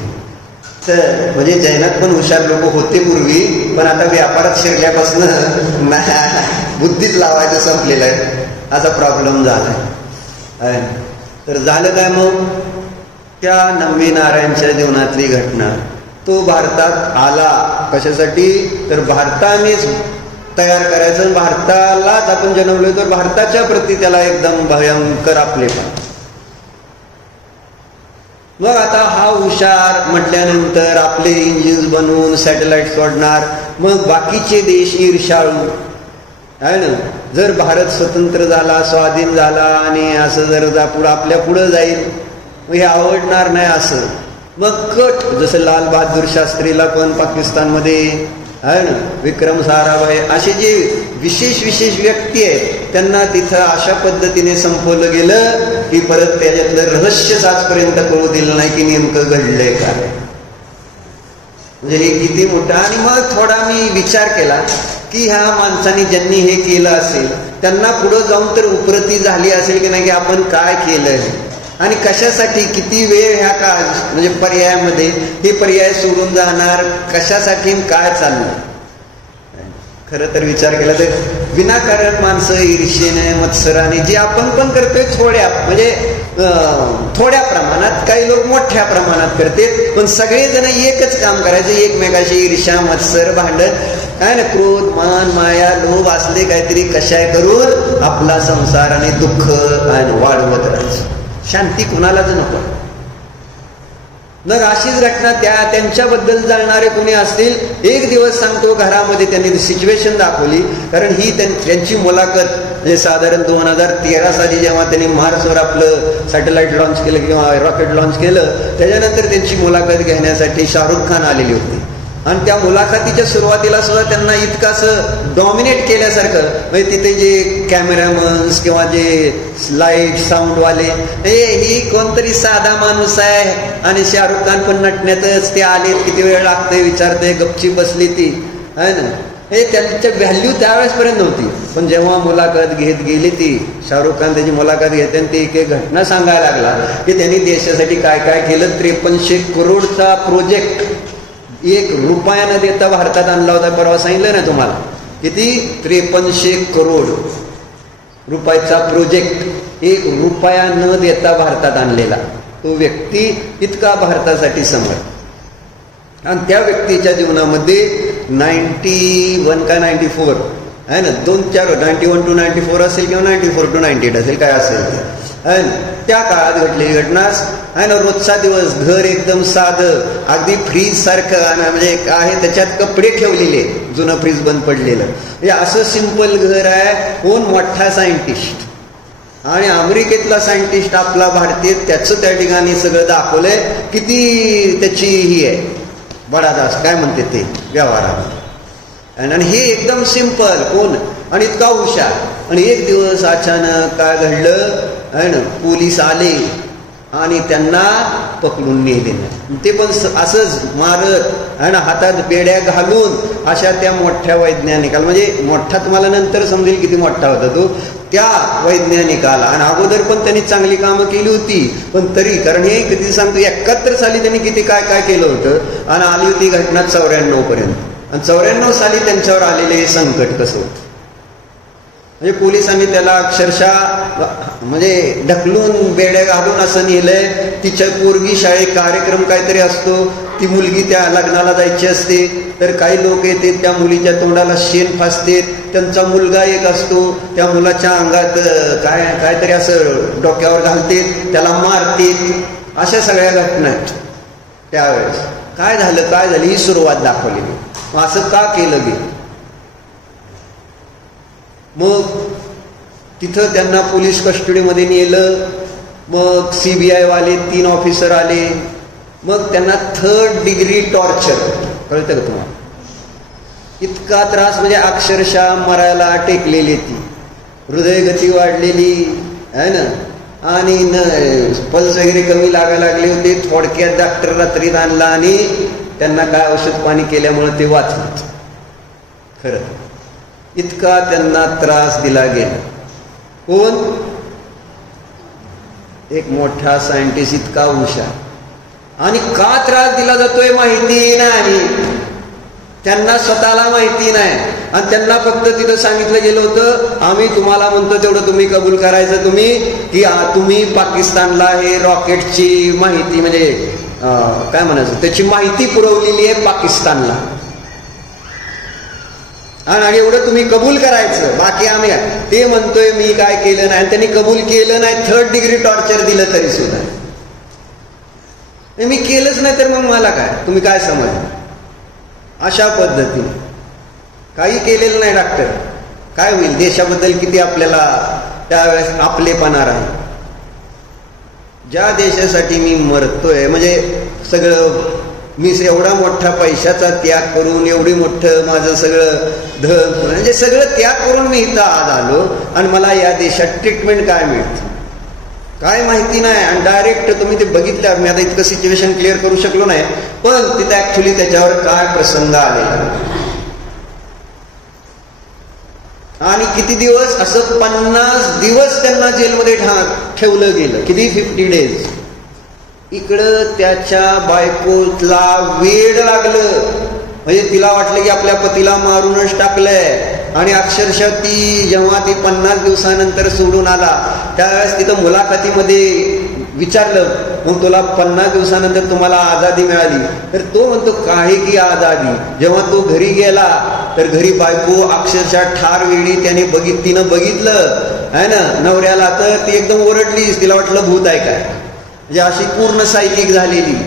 तर म्हणजे जैनात पण हुशार लोक होते पूर्वी, पण आता व्यापारात शिरल्यापासून बुद्धीच लावायचं संपलेलं आहे, असा प्रॉब्लेम झालाय. तर झालं काय मग? त्या नंबी नारायणच्या जीवनातली घटना, तो भारतात आला कशासाठी? तर भारतानेच तयार करायचं, भारतालाच आपण जन्मलोय तर भारताच्या प्रती त्याला एकदम भयंकर आपलेपण. मग आता हा हुशार म्हटल्यानंतर आपले इंजिन्स बनवून सॅटेलाइट सोडणार, मग बाकीचे देश ईर्ष्याळू आहे ना. जर भारत स्वतंत्र झाला, स्वाधीन झाला आणि असं जर पुढं आपल्या पुढं जाईल, मग हे आवडणार नाही असं. मग कट जसं लाल बहादूर शास्त्रीला पण पाकिस्तानमध्ये आहे ना, विक्रम साराभाई असे जे विशेष व्यक्ती आहेत त्यांना तिथं अशा पद्धतीने संपवलं गेलं की परत त्याच्यातलं रहस्यच आजपर्यंत कळू दिलं नाही की नेमकं घडलंय काय. म्हणजे हे किती मोठं. आणि मग थोडा मी विचार केला की ह्या माणसांनी ज्यांनी हे केलं असेल त्यांना पुढं जाऊन तर उपरती झाली असेल की नाही की आपण काय केलंय आणि कशासाठी, किती वेळ ह्या का म्हणजे पर्यायामध्ये हे पर्याय सोडून जाणार कशासाठी, काय चाललं. खरं तर विचार केला तर विनाकारण माणसं ईर्ष्येने मत्सराने जे आपण पण करतोय थोड्या प्रमाणात, काही लोक मोठ्या प्रमाणात करते, पण सगळेजण एकच काम करायचं, एकमेकाशी ईर्ष्या मत्सर भांडण काय ना, क्रोध मान माया लोभ असले काहीतरी कशाय करून आपला संसार आणि दुःख वाढवत राहायचं. शांती कुणालाच नको. मग अशीच घटना त्यांच्याबद्दल जाणणारे कोणी असतील, एक दिवस सांगतो घरामध्ये त्यांनी सिच्युएशन दाखवली. कारण ही त्यांची मुलाखत म्हणजे साधारण 2013 साली जेव्हा त्यांनी मार्सवर आपलं सॅटेलाइट लॉन्च केलं किंवा रॉकेट लॉन्च केलं, त्याच्यानंतर त्यांची मुलाखत घेण्यासाठी शाहरुख खान आलेली होती. आणि त्या मुलाखतीच्या सुरुवातीला सुद्धा त्यांना इतकं असं डॉमिनेट केल्यासारखं, म्हणजे तिथे जे कॅमेरामन्स किंवा जे लाईट साऊंडवाले ही कोणतरी साधा माणूस आहे आणि शाहरुख खान पण नटण्यातच ते आले, किती वेळ लागतंय विचारते, गपची बसली ती आहे ना. हे त्यांच्या व्हॅल्यू त्यावेळेसपर्यंत नव्हती. पण जेव्हा मुलाखत घेत गेली ती शाहरुख खान त्याची मुलाखत घेते आणि ती एक घटना सांगायला लागला की त्यांनी देशासाठी काय काय केलं. 5300 करोडचा प्रोजेक्ट 1 रुपया न देता भारतात आणला होता. परवा सांगितलं ना तुम्हाला, किती? 5300 करोड. रुपयाचा प्रोजेक्ट 1 रुपया न देता भारतात आणलेला तो व्यक्ती इतका भारतासाठी समर्थ. आणि त्या व्यक्तीच्या जीवनामध्ये 91 का 94 आहे ना, 2-4 91 to 94 असेल किंवा 94 to 98 असेल, काय असेल ते आहे ना, त्या काळात घडलेली घटना आहे ना. रोजचा दिवस, घर एकदम साधं, अगदी फ्रीज सारखं म्हणजे आहे, त्याच्यात कपडे ठेवलेले, जुनं फ्रीज बंद पडलेलं, म्हणजे असं सिंपल घर आहे. कोण मोठा सायंटिस्ट आणि अमेरिकेतला सायंटिस्ट आपला भारतीय, त्याचं त्या ठिकाणी सगळं दाखवलंय, किती त्याची ही आहे बडादास काय म्हणते ते व्यवहारात. आणि हे एकदम सिंपल कोण आणि इतका हुशार. आणि एक दिवस अचानक काय घडलं आहे ना, पोलीस आले आणि त्यांना पकडून नेले. ते पण असंच मारत आहे ना, हातात बेड्या घालून अशा त्या मोठ्या वैज्ञानिकाला, म्हणजे मोठा तुम्हाला नंतर समजेल किती मोठा होता तो, त्या वैज्ञानिकाला. आणि अगोदर पण त्यांनी चांगली कामं केली होती, पण तरी कारण हे किती सांगतो 71 साली त्यांनी किती काय काय केलं होतं. आणि आली होती घटना 94 पर्यंत. आणि 94 साली त्यांच्यावर आलेले हे संकट कसं होतं, म्हणजे पोलिसांनी त्याला अक्षरशः म्हणजे ढकलून बेड्या घालून असं नेलंय. तिच्या पोरगी शाळेत कार्यक्रम काहीतरी असतो, ती मुलगी त्या लग्नाला जायची असते, तर काही लोक येते त्या मुलीच्या तोंडाला शेण फासते. त्यांचा मुलगा एक असतो, त्या मुलाच्या अंगात काहीतरी असं डोक्यावर घालते, त्याला मारते. अशा सगळ्या घटना त्यावेळेस काय झालं ही सुरुवात दाखवलेली. असं का केलं गेलं. मग तिथं त्यांना पोलीस कस्टडीमध्ये नेलं. मग CBI वाले 3 ऑफिसर आले. मग त्यांना 3rd डिग्री टॉर्चर, कळतं का तुम्हाला, इतका त्रास म्हणजे अक्षरशः मरायला टेकलेली, ती हृदयगती वाढलेली आहे ना, आणि पल्स वगैरे कमी लागायला लागले होते. थोडक्यात डॉक्टर रात्रीत आणला आणि त्यांना काय औषध पाणी केल्यामुळे ते वाचलं. खरं इतका त्यांना त्रास दिला गेला. कोण, एक मोठा सायंटिस्ट, इतका हुशार. आणि का त्रास दिला जातोय माहिती नाही, त्यांना स्वतःला माहिती नाही. आणि त्यांना फक्त तिथं सांगितलं गेलं होतं, आम्ही तुम्हाला म्हणतो तेवढं तुम्ही कबूल करायचं, तुम्ही की तुम्ही पाकिस्तानला हे रॉकेटची माहिती म्हणजे काय म्हणायचं त्याची माहिती पुरवलेली आहे पाकिस्तानला, आणि एवढं तुम्ही कबूल करायचं, बाकी आम्ही ते म्हणतोय मी काय केलं नाही. त्यांनी कबूल केलं नाही. 3rd डिग्री टॉर्चर दिलं तरी सुद्धा मी केलंच नाही, तर मग मला काय, तुम्ही काय समज. अशा पद्धतीने काही केलेलं नाही. डॉक्टर काय होईल, देशाबद्दल किती आपल्याला त्यावेळेस आपलेपणा राहील. ज्या देशासाठी मी मरतोय, म्हणजे सगळं मी एवढा मोठा पैशाचा त्याग करून, एवढी मोठं माझं सगळं धन म्हणजे सगळं त्याग करून मी इथं आज आलो, आणि मला या देशात ट्रीटमेंट काय मिळते काय माहिती नाही. आणि डायरेक्ट तुम्ही ते बघितलं, मी आता इतकं सिच्युएशन क्लिअर करू शकलो नाही, पण तिथं ऍक्च्युली त्याच्यावर काय प्रसंग आलेला. आणि किती दिवस, असं 50 दिवस त्यांना जेलमध्ये ठेवलं गेलं. किती, 50 डेज. इकडं त्याच्या बायकोला वेड लागलं, म्हणजे तिला वाटलं की आपल्या पतीला मारूनच टाकलंय. आणि अक्षरशः ती जेव्हा ती 50 दिवसानंतर सोडून आला, त्यावेळेस तिथं मुलाखतीमध्ये विचारलं, मग तुला 50 दिवसानंतर तुम्हाला आझादी मिळाली, तर तो म्हणतो काही की आझादी. जेव्हा तो घरी गेला तर घरी बायको अक्षरशः ठार वेळी त्याने तिनं बघितलं आहे ना नवऱ्याला, तर ती एकदम ओरडलीच, तिला वाटलं भूत आहे काय, म्हणजे अशी पूर्ण सायकिक झालेली.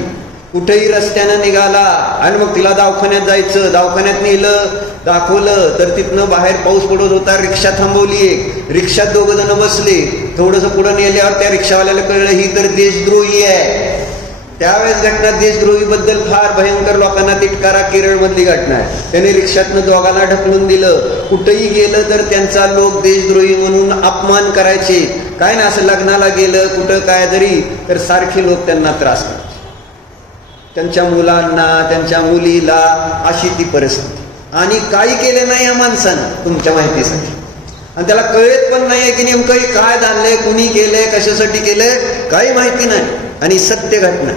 कुठेही रस्त्यानं निघाला आणि मग तिला दवाखान्यात जायचं, दवाखान्यात नेलं, दाखवलं, तर तिथनं बाहेर पाऊस पडत होता, रिक्षा थांबवली, रिक्षात 2 जण बसले. थोडंसं पुढं नेल्यावर त्या रिक्षावाल्याला कळलं ही तर देशद्रोही आहे. त्यावेळेस घटना देशद्रोहीबद्दल फार भयंकर लोकांना तिटकारा, केरळमधली घटना आहे. त्याने रिक्षातनं दोघांना ढकलून दिलं. कुठेही गेलं तर त्यांचा लोक देशद्रोही म्हणून अपमान करायचे. काय ना, असं लग्नाला गेलं कुठं काय जरी, तर सारखे लोक त्यांना त्रास करतात, त्यांच्या मुलांना, त्यांच्या मुलीला, अशी ती परिस्थिती. आणि काही केलं नाही या माणसानं तुमच्या माहितीसाठी, आणि त्याला कळत पण नाहीये की नेमकं काय झालंय, कुणी केलंय, कशासाठी केलंय, काही माहिती नाही. आणि सत्य घटना,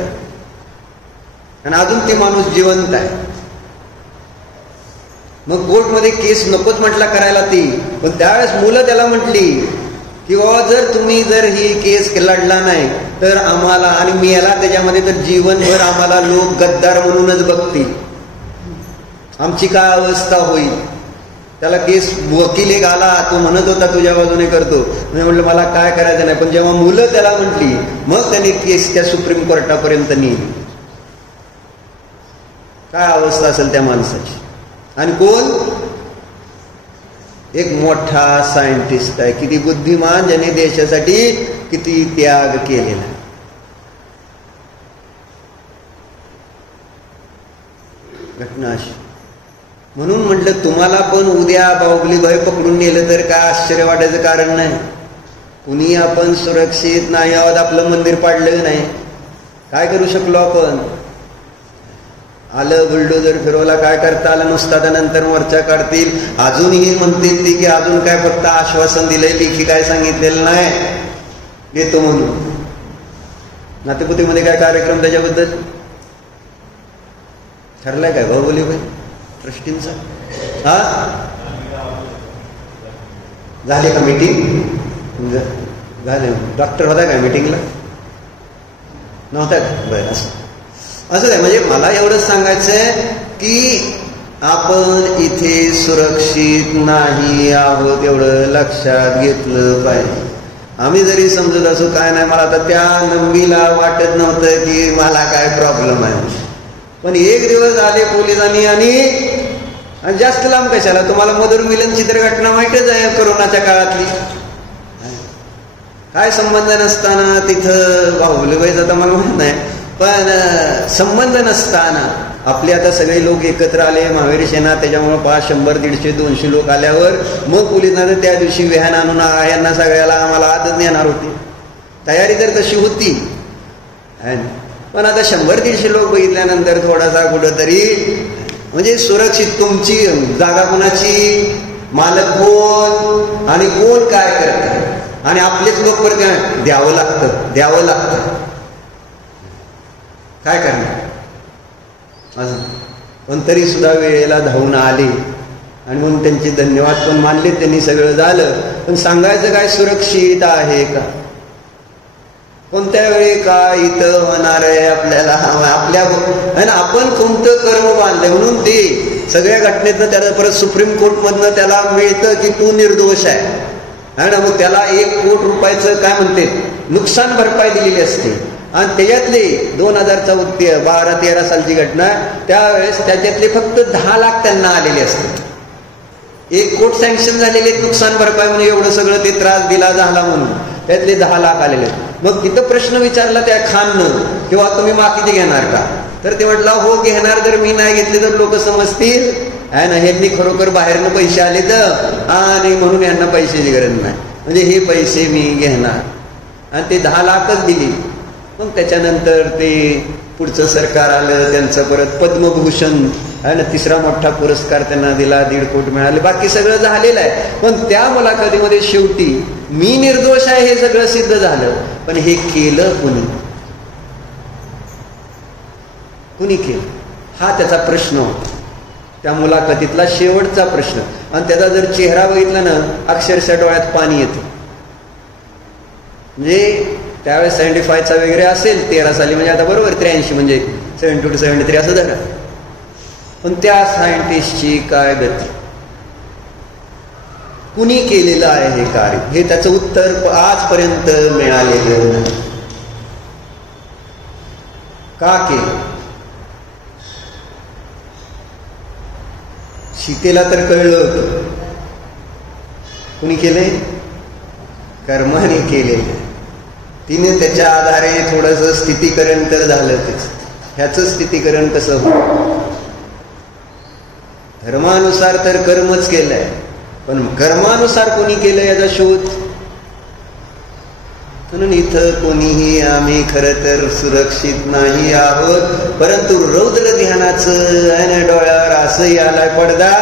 आणि अजून ती माणूस जिवंत आहे. मग कोर्टमध्ये केस नकोच म्हटला करायला ती, पण त्यावेळेस मुलं त्याला म्हटली की बाबा जर तुम्ही जर ही केस लढला नाही तर आम्हाला आणि मेला त्याच्यामध्ये तर जीवनभर आम्हाला लोक गद्दार म्हणूनच बघतील, आमची काय अवस्था होईल. त्याला केस वकील एक आला, तो म्हणत होता तुझ्या बाजूने करतो. मी म्हटलं मला काय करायचं नाही. पण जेव्हा मुलं त्याला म्हटली मग त्यांनी केस त्या सुप्रीम कोर्टापर्यंत नेली. काय अवस्था असेल त्या माणसाची. आणि कोण? एक मोठा सायंटिस्ट आहे, किती बुद्धिमान, ज्याने देशासाठी किती त्याग केलेला आहे. घटना अशी. म्हणून म्हटलं तुम्हाला पण उद्या बाहुबलीबाई पकडून नेलं तर काय आश्चर्य वाटायचं कारण नाही. कुणी आपण सुरक्षित नाही आहोत, आपलं मंदिर पाडलं नाही, काय करू शकलो आपण? आलं बुलडोजर फिरवला, काय करता आलं नुसता. त्यानंतर मोर्चा काढतील, अजूनही म्हणतील ती की अजून काय फक्त आश्वासन दिलंय, लेखी काय सांगितलेलं नाही देतो म्हणून. नातेपुतीमध्ये काय कार्यक्रम त्याच्याबद्दल ठरलाय काय बाहुबलीबाई ट्रस्टींचा? हा झाले का मीटिंग? झाले. डॉक्टर होता काय मीटिंगला? नव्हता का? बरं असं काय. म्हणजे मला एवढंच सांगायचंय की आपण इथे सुरक्षित नाही आहोत, एवढं लक्षात घेतलं पाहिजे. आम्ही जरी समजत असो काय नाही, मला आता त्या नंबीला वाटत नव्हतं की मला काय प्रॉब्लेम आहे. पण एक दिवस आले पोलिसांनी आणि जास्त लांब कशाला, तुम्हाला मधुर मिलन चित्रघटना माहितीच आहे कोरोनाच्या काळातली. काय संबंध नसताना तिथं बाहुबलीबाईचा तर मला माहित नाही, पण संबंध नसताना आपले आता सगळे लोक एकत्र आले, महावीर सेना, त्याच्यामुळे 500, 150, 200 लोक आल्यावर मग पोलिसांना त्या दिवशी व्हॅन आणून यांना सगळ्याला आम्हाला आदत नेणार होती. तयारी तर तशी होती. पण आता 100-150 लोक बघितल्यानंतर थोडासा कुठंतरी म्हणजे सुरक्षित. तुमची जागा कोणाची, मालक कोण आणि कोण काय करत, आणि आपलेच लोक पर काय द्यावं लागतं. काय करणार असं. पण तरी सुद्धा वेळेला धावून आले आणि म्हणून त्यांचे धन्यवाद पण मानले. त्यांनी सगळं झालं. पण सांगायचं काय, सुरक्षित आहे का? कोणत्या वेळी काय इथं होणार आहे आपल्याला आपल्या आहे ना. आपण कोणतं कर्म बांधलंय म्हणून ते सगळ्या घटनेतनं त्याला परत सुप्रीम कोर्टमधनं त्याला मिळतं की तू निर्दोष आहे ना. मग त्याला 1 कोटी रुपयाचं काय म्हणते नुकसान भरपाई दिलेली असते. आणि त्याच्यातले 2012-13 सालची घटना, त्यावेळेस त्याच्यातले फक्त 10 लाख त्यांना आलेले असतात. 1 कोटी सँक्शन झालेले नुकसान भरपाई म्हणून, एवढं सगळं ते त्रास दिला झाला म्हणून त्यातले 10 लाख आलेले. मग तिथं प्रश्न विचारला त्या खाननं, किंवा तुम्ही मागिती घेणार का? तर ते म्हटलं हो घेणार. जर मी नाही घेतले तर लोक समजतील आहे ना, ह्यांनी खरोखर बाहेरनं पैसे आले तर आणि म्हणून यांना पैशाची गरज नाही, म्हणजे हे पैसे मी घेणार. आणि ते 10 लाखच दिली. मग त्याच्यानंतर ते पुढचं सरकार आलं, त्यांचं परत पद्मभूषण आहे ना, 3रा मोठा पुरस्कार त्यांना दिला, 1.5 कोटी मिळाले. बाकी सगळं झालेलं आहे. पण त्या मुलाखतीमध्ये शेवटी मी निर्दोष आहे हे सगळं सिद्ध झालं. पण हे केलं कुणी केलं हा त्याचा प्रश्न होता, त्या मुलाखतीतला शेवटचा प्रश्न. आणि त्याचा जर चेहरा बघितला ना, अक्षरशः डोळ्यात पाणी येतं. म्हणजे त्यावेळेस 75चा वगैरे असेल 13 साली, म्हणजे आता बरोबर 83, म्हणजे 72 to 73 असं धरा. पण त्या सायंटिस्टची काय गती, कुणी केलेलं आहे हे कार्य, हे त्याचं उत्तर आजपर्यंत मिळालेलं नाही. का केलं? सीतेला तर कळलं होतं. कुणी केलंय? कर्माने केलेलं. तिने त्याच्या आधारे थोडंसं स्थितीकरण तर झालं. ह्याचं स्थितीकरण कसं होतं? धर्मानुसार तर कर्मच केलंय, पण कर्मानुसार कोणी केलं याचा शोध. म्हणून इथं कोणीही आम्ही खरं तर सुरक्षित नाही आहोत. परंतु रौद्र ध्यानाचं आहे ना, डोळ्यावर असं यायला पडदा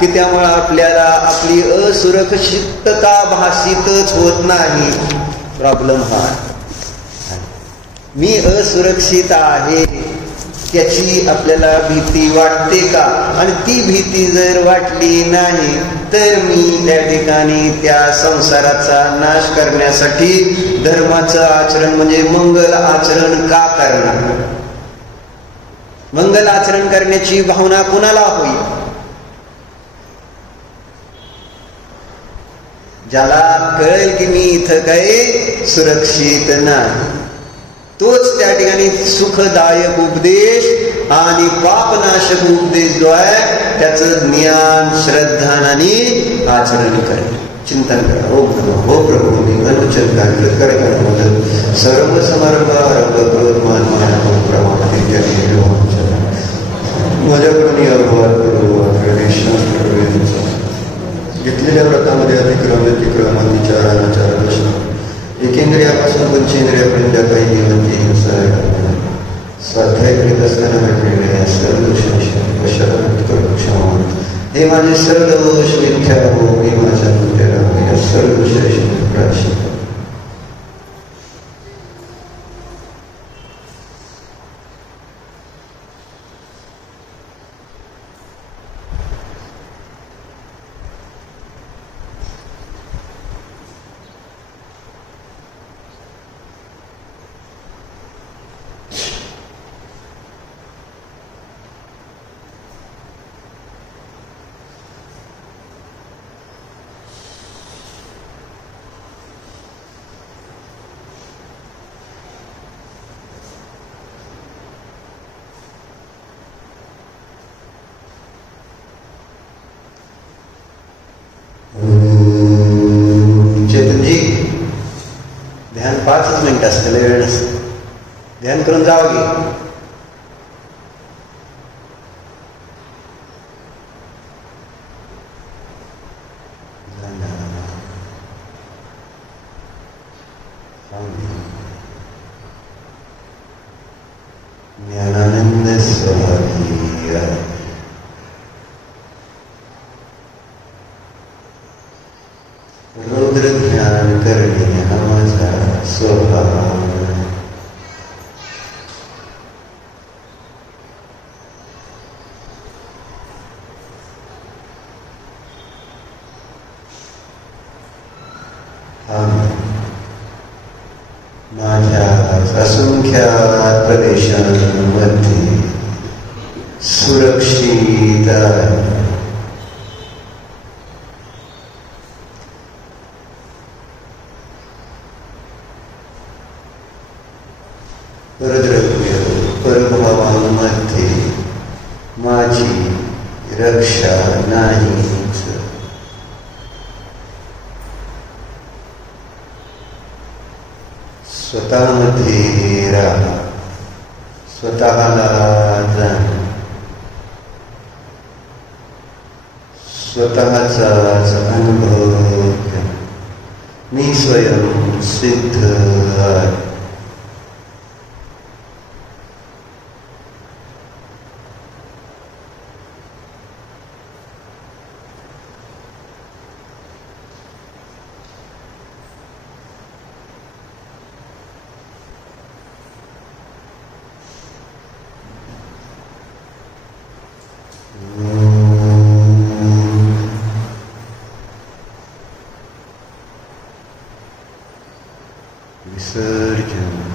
की त्यामुळं आपल्याला आपली असुरक्षितता भासितच होत नाही. प्रॉब्लेम हा, मी असुरक्षित आहे त्याची आपल्याला भीती वाटते का? आणि ती भीती जर वाटली नाही तर मी त्या ठिकाणी त्या संसाराचा नाश करण्यासाठी धर्माचं आचरण म्हणजे मंगल आचरण का करणार? मंगल आचरण करण्याची भावना कुणाला होईल? ज्याला कळेल की मी इथं काही सुरक्षित नाही, तोच त्या ठिकाणी सुखदायक उपदेश आणि पापनाशक उपदेश जो आहे त्याचं ज्ञान श्रद्धानाने आचरण करेल, चिंतन करा. ओ प्रभू, हो प्रभू, मी अनुचित कार्य करत सर्व समारंभ माझ्याकडून या घेतलेल्या व्रतामध्ये अतिक्रम विचार अनाचार दर्शन एकेंद्रियापासून पंचेंद्रियापर्यंत काही जीवनची हिंसा स्वाध्याय करीत असताना मिळलेल्या सर्व दोष हे माझे सर्व दोष मिथ्या हो, हे माझ्या मिथ्या सर्व दोष प्रायश्चित्त. चेतनजी, ध्यान 5 मिनिट असतं, वेळ नसतं. ध्यान करून जावं की. ज्ञानानंद स्वभावी रुद्र ध्यान करणे हा माझा स्वभाव. माझ्या असंख्यात प्रदेशांमध्ये सुरक्षित आहे. परभवांमध्ये माझी रक्षा नाही. स्वतःमध्ये राहा, स्वतःला जाण, स्वतःचाच अनुभव घ्या. मी स्वयं सिद्ध आहे. विसर्जन.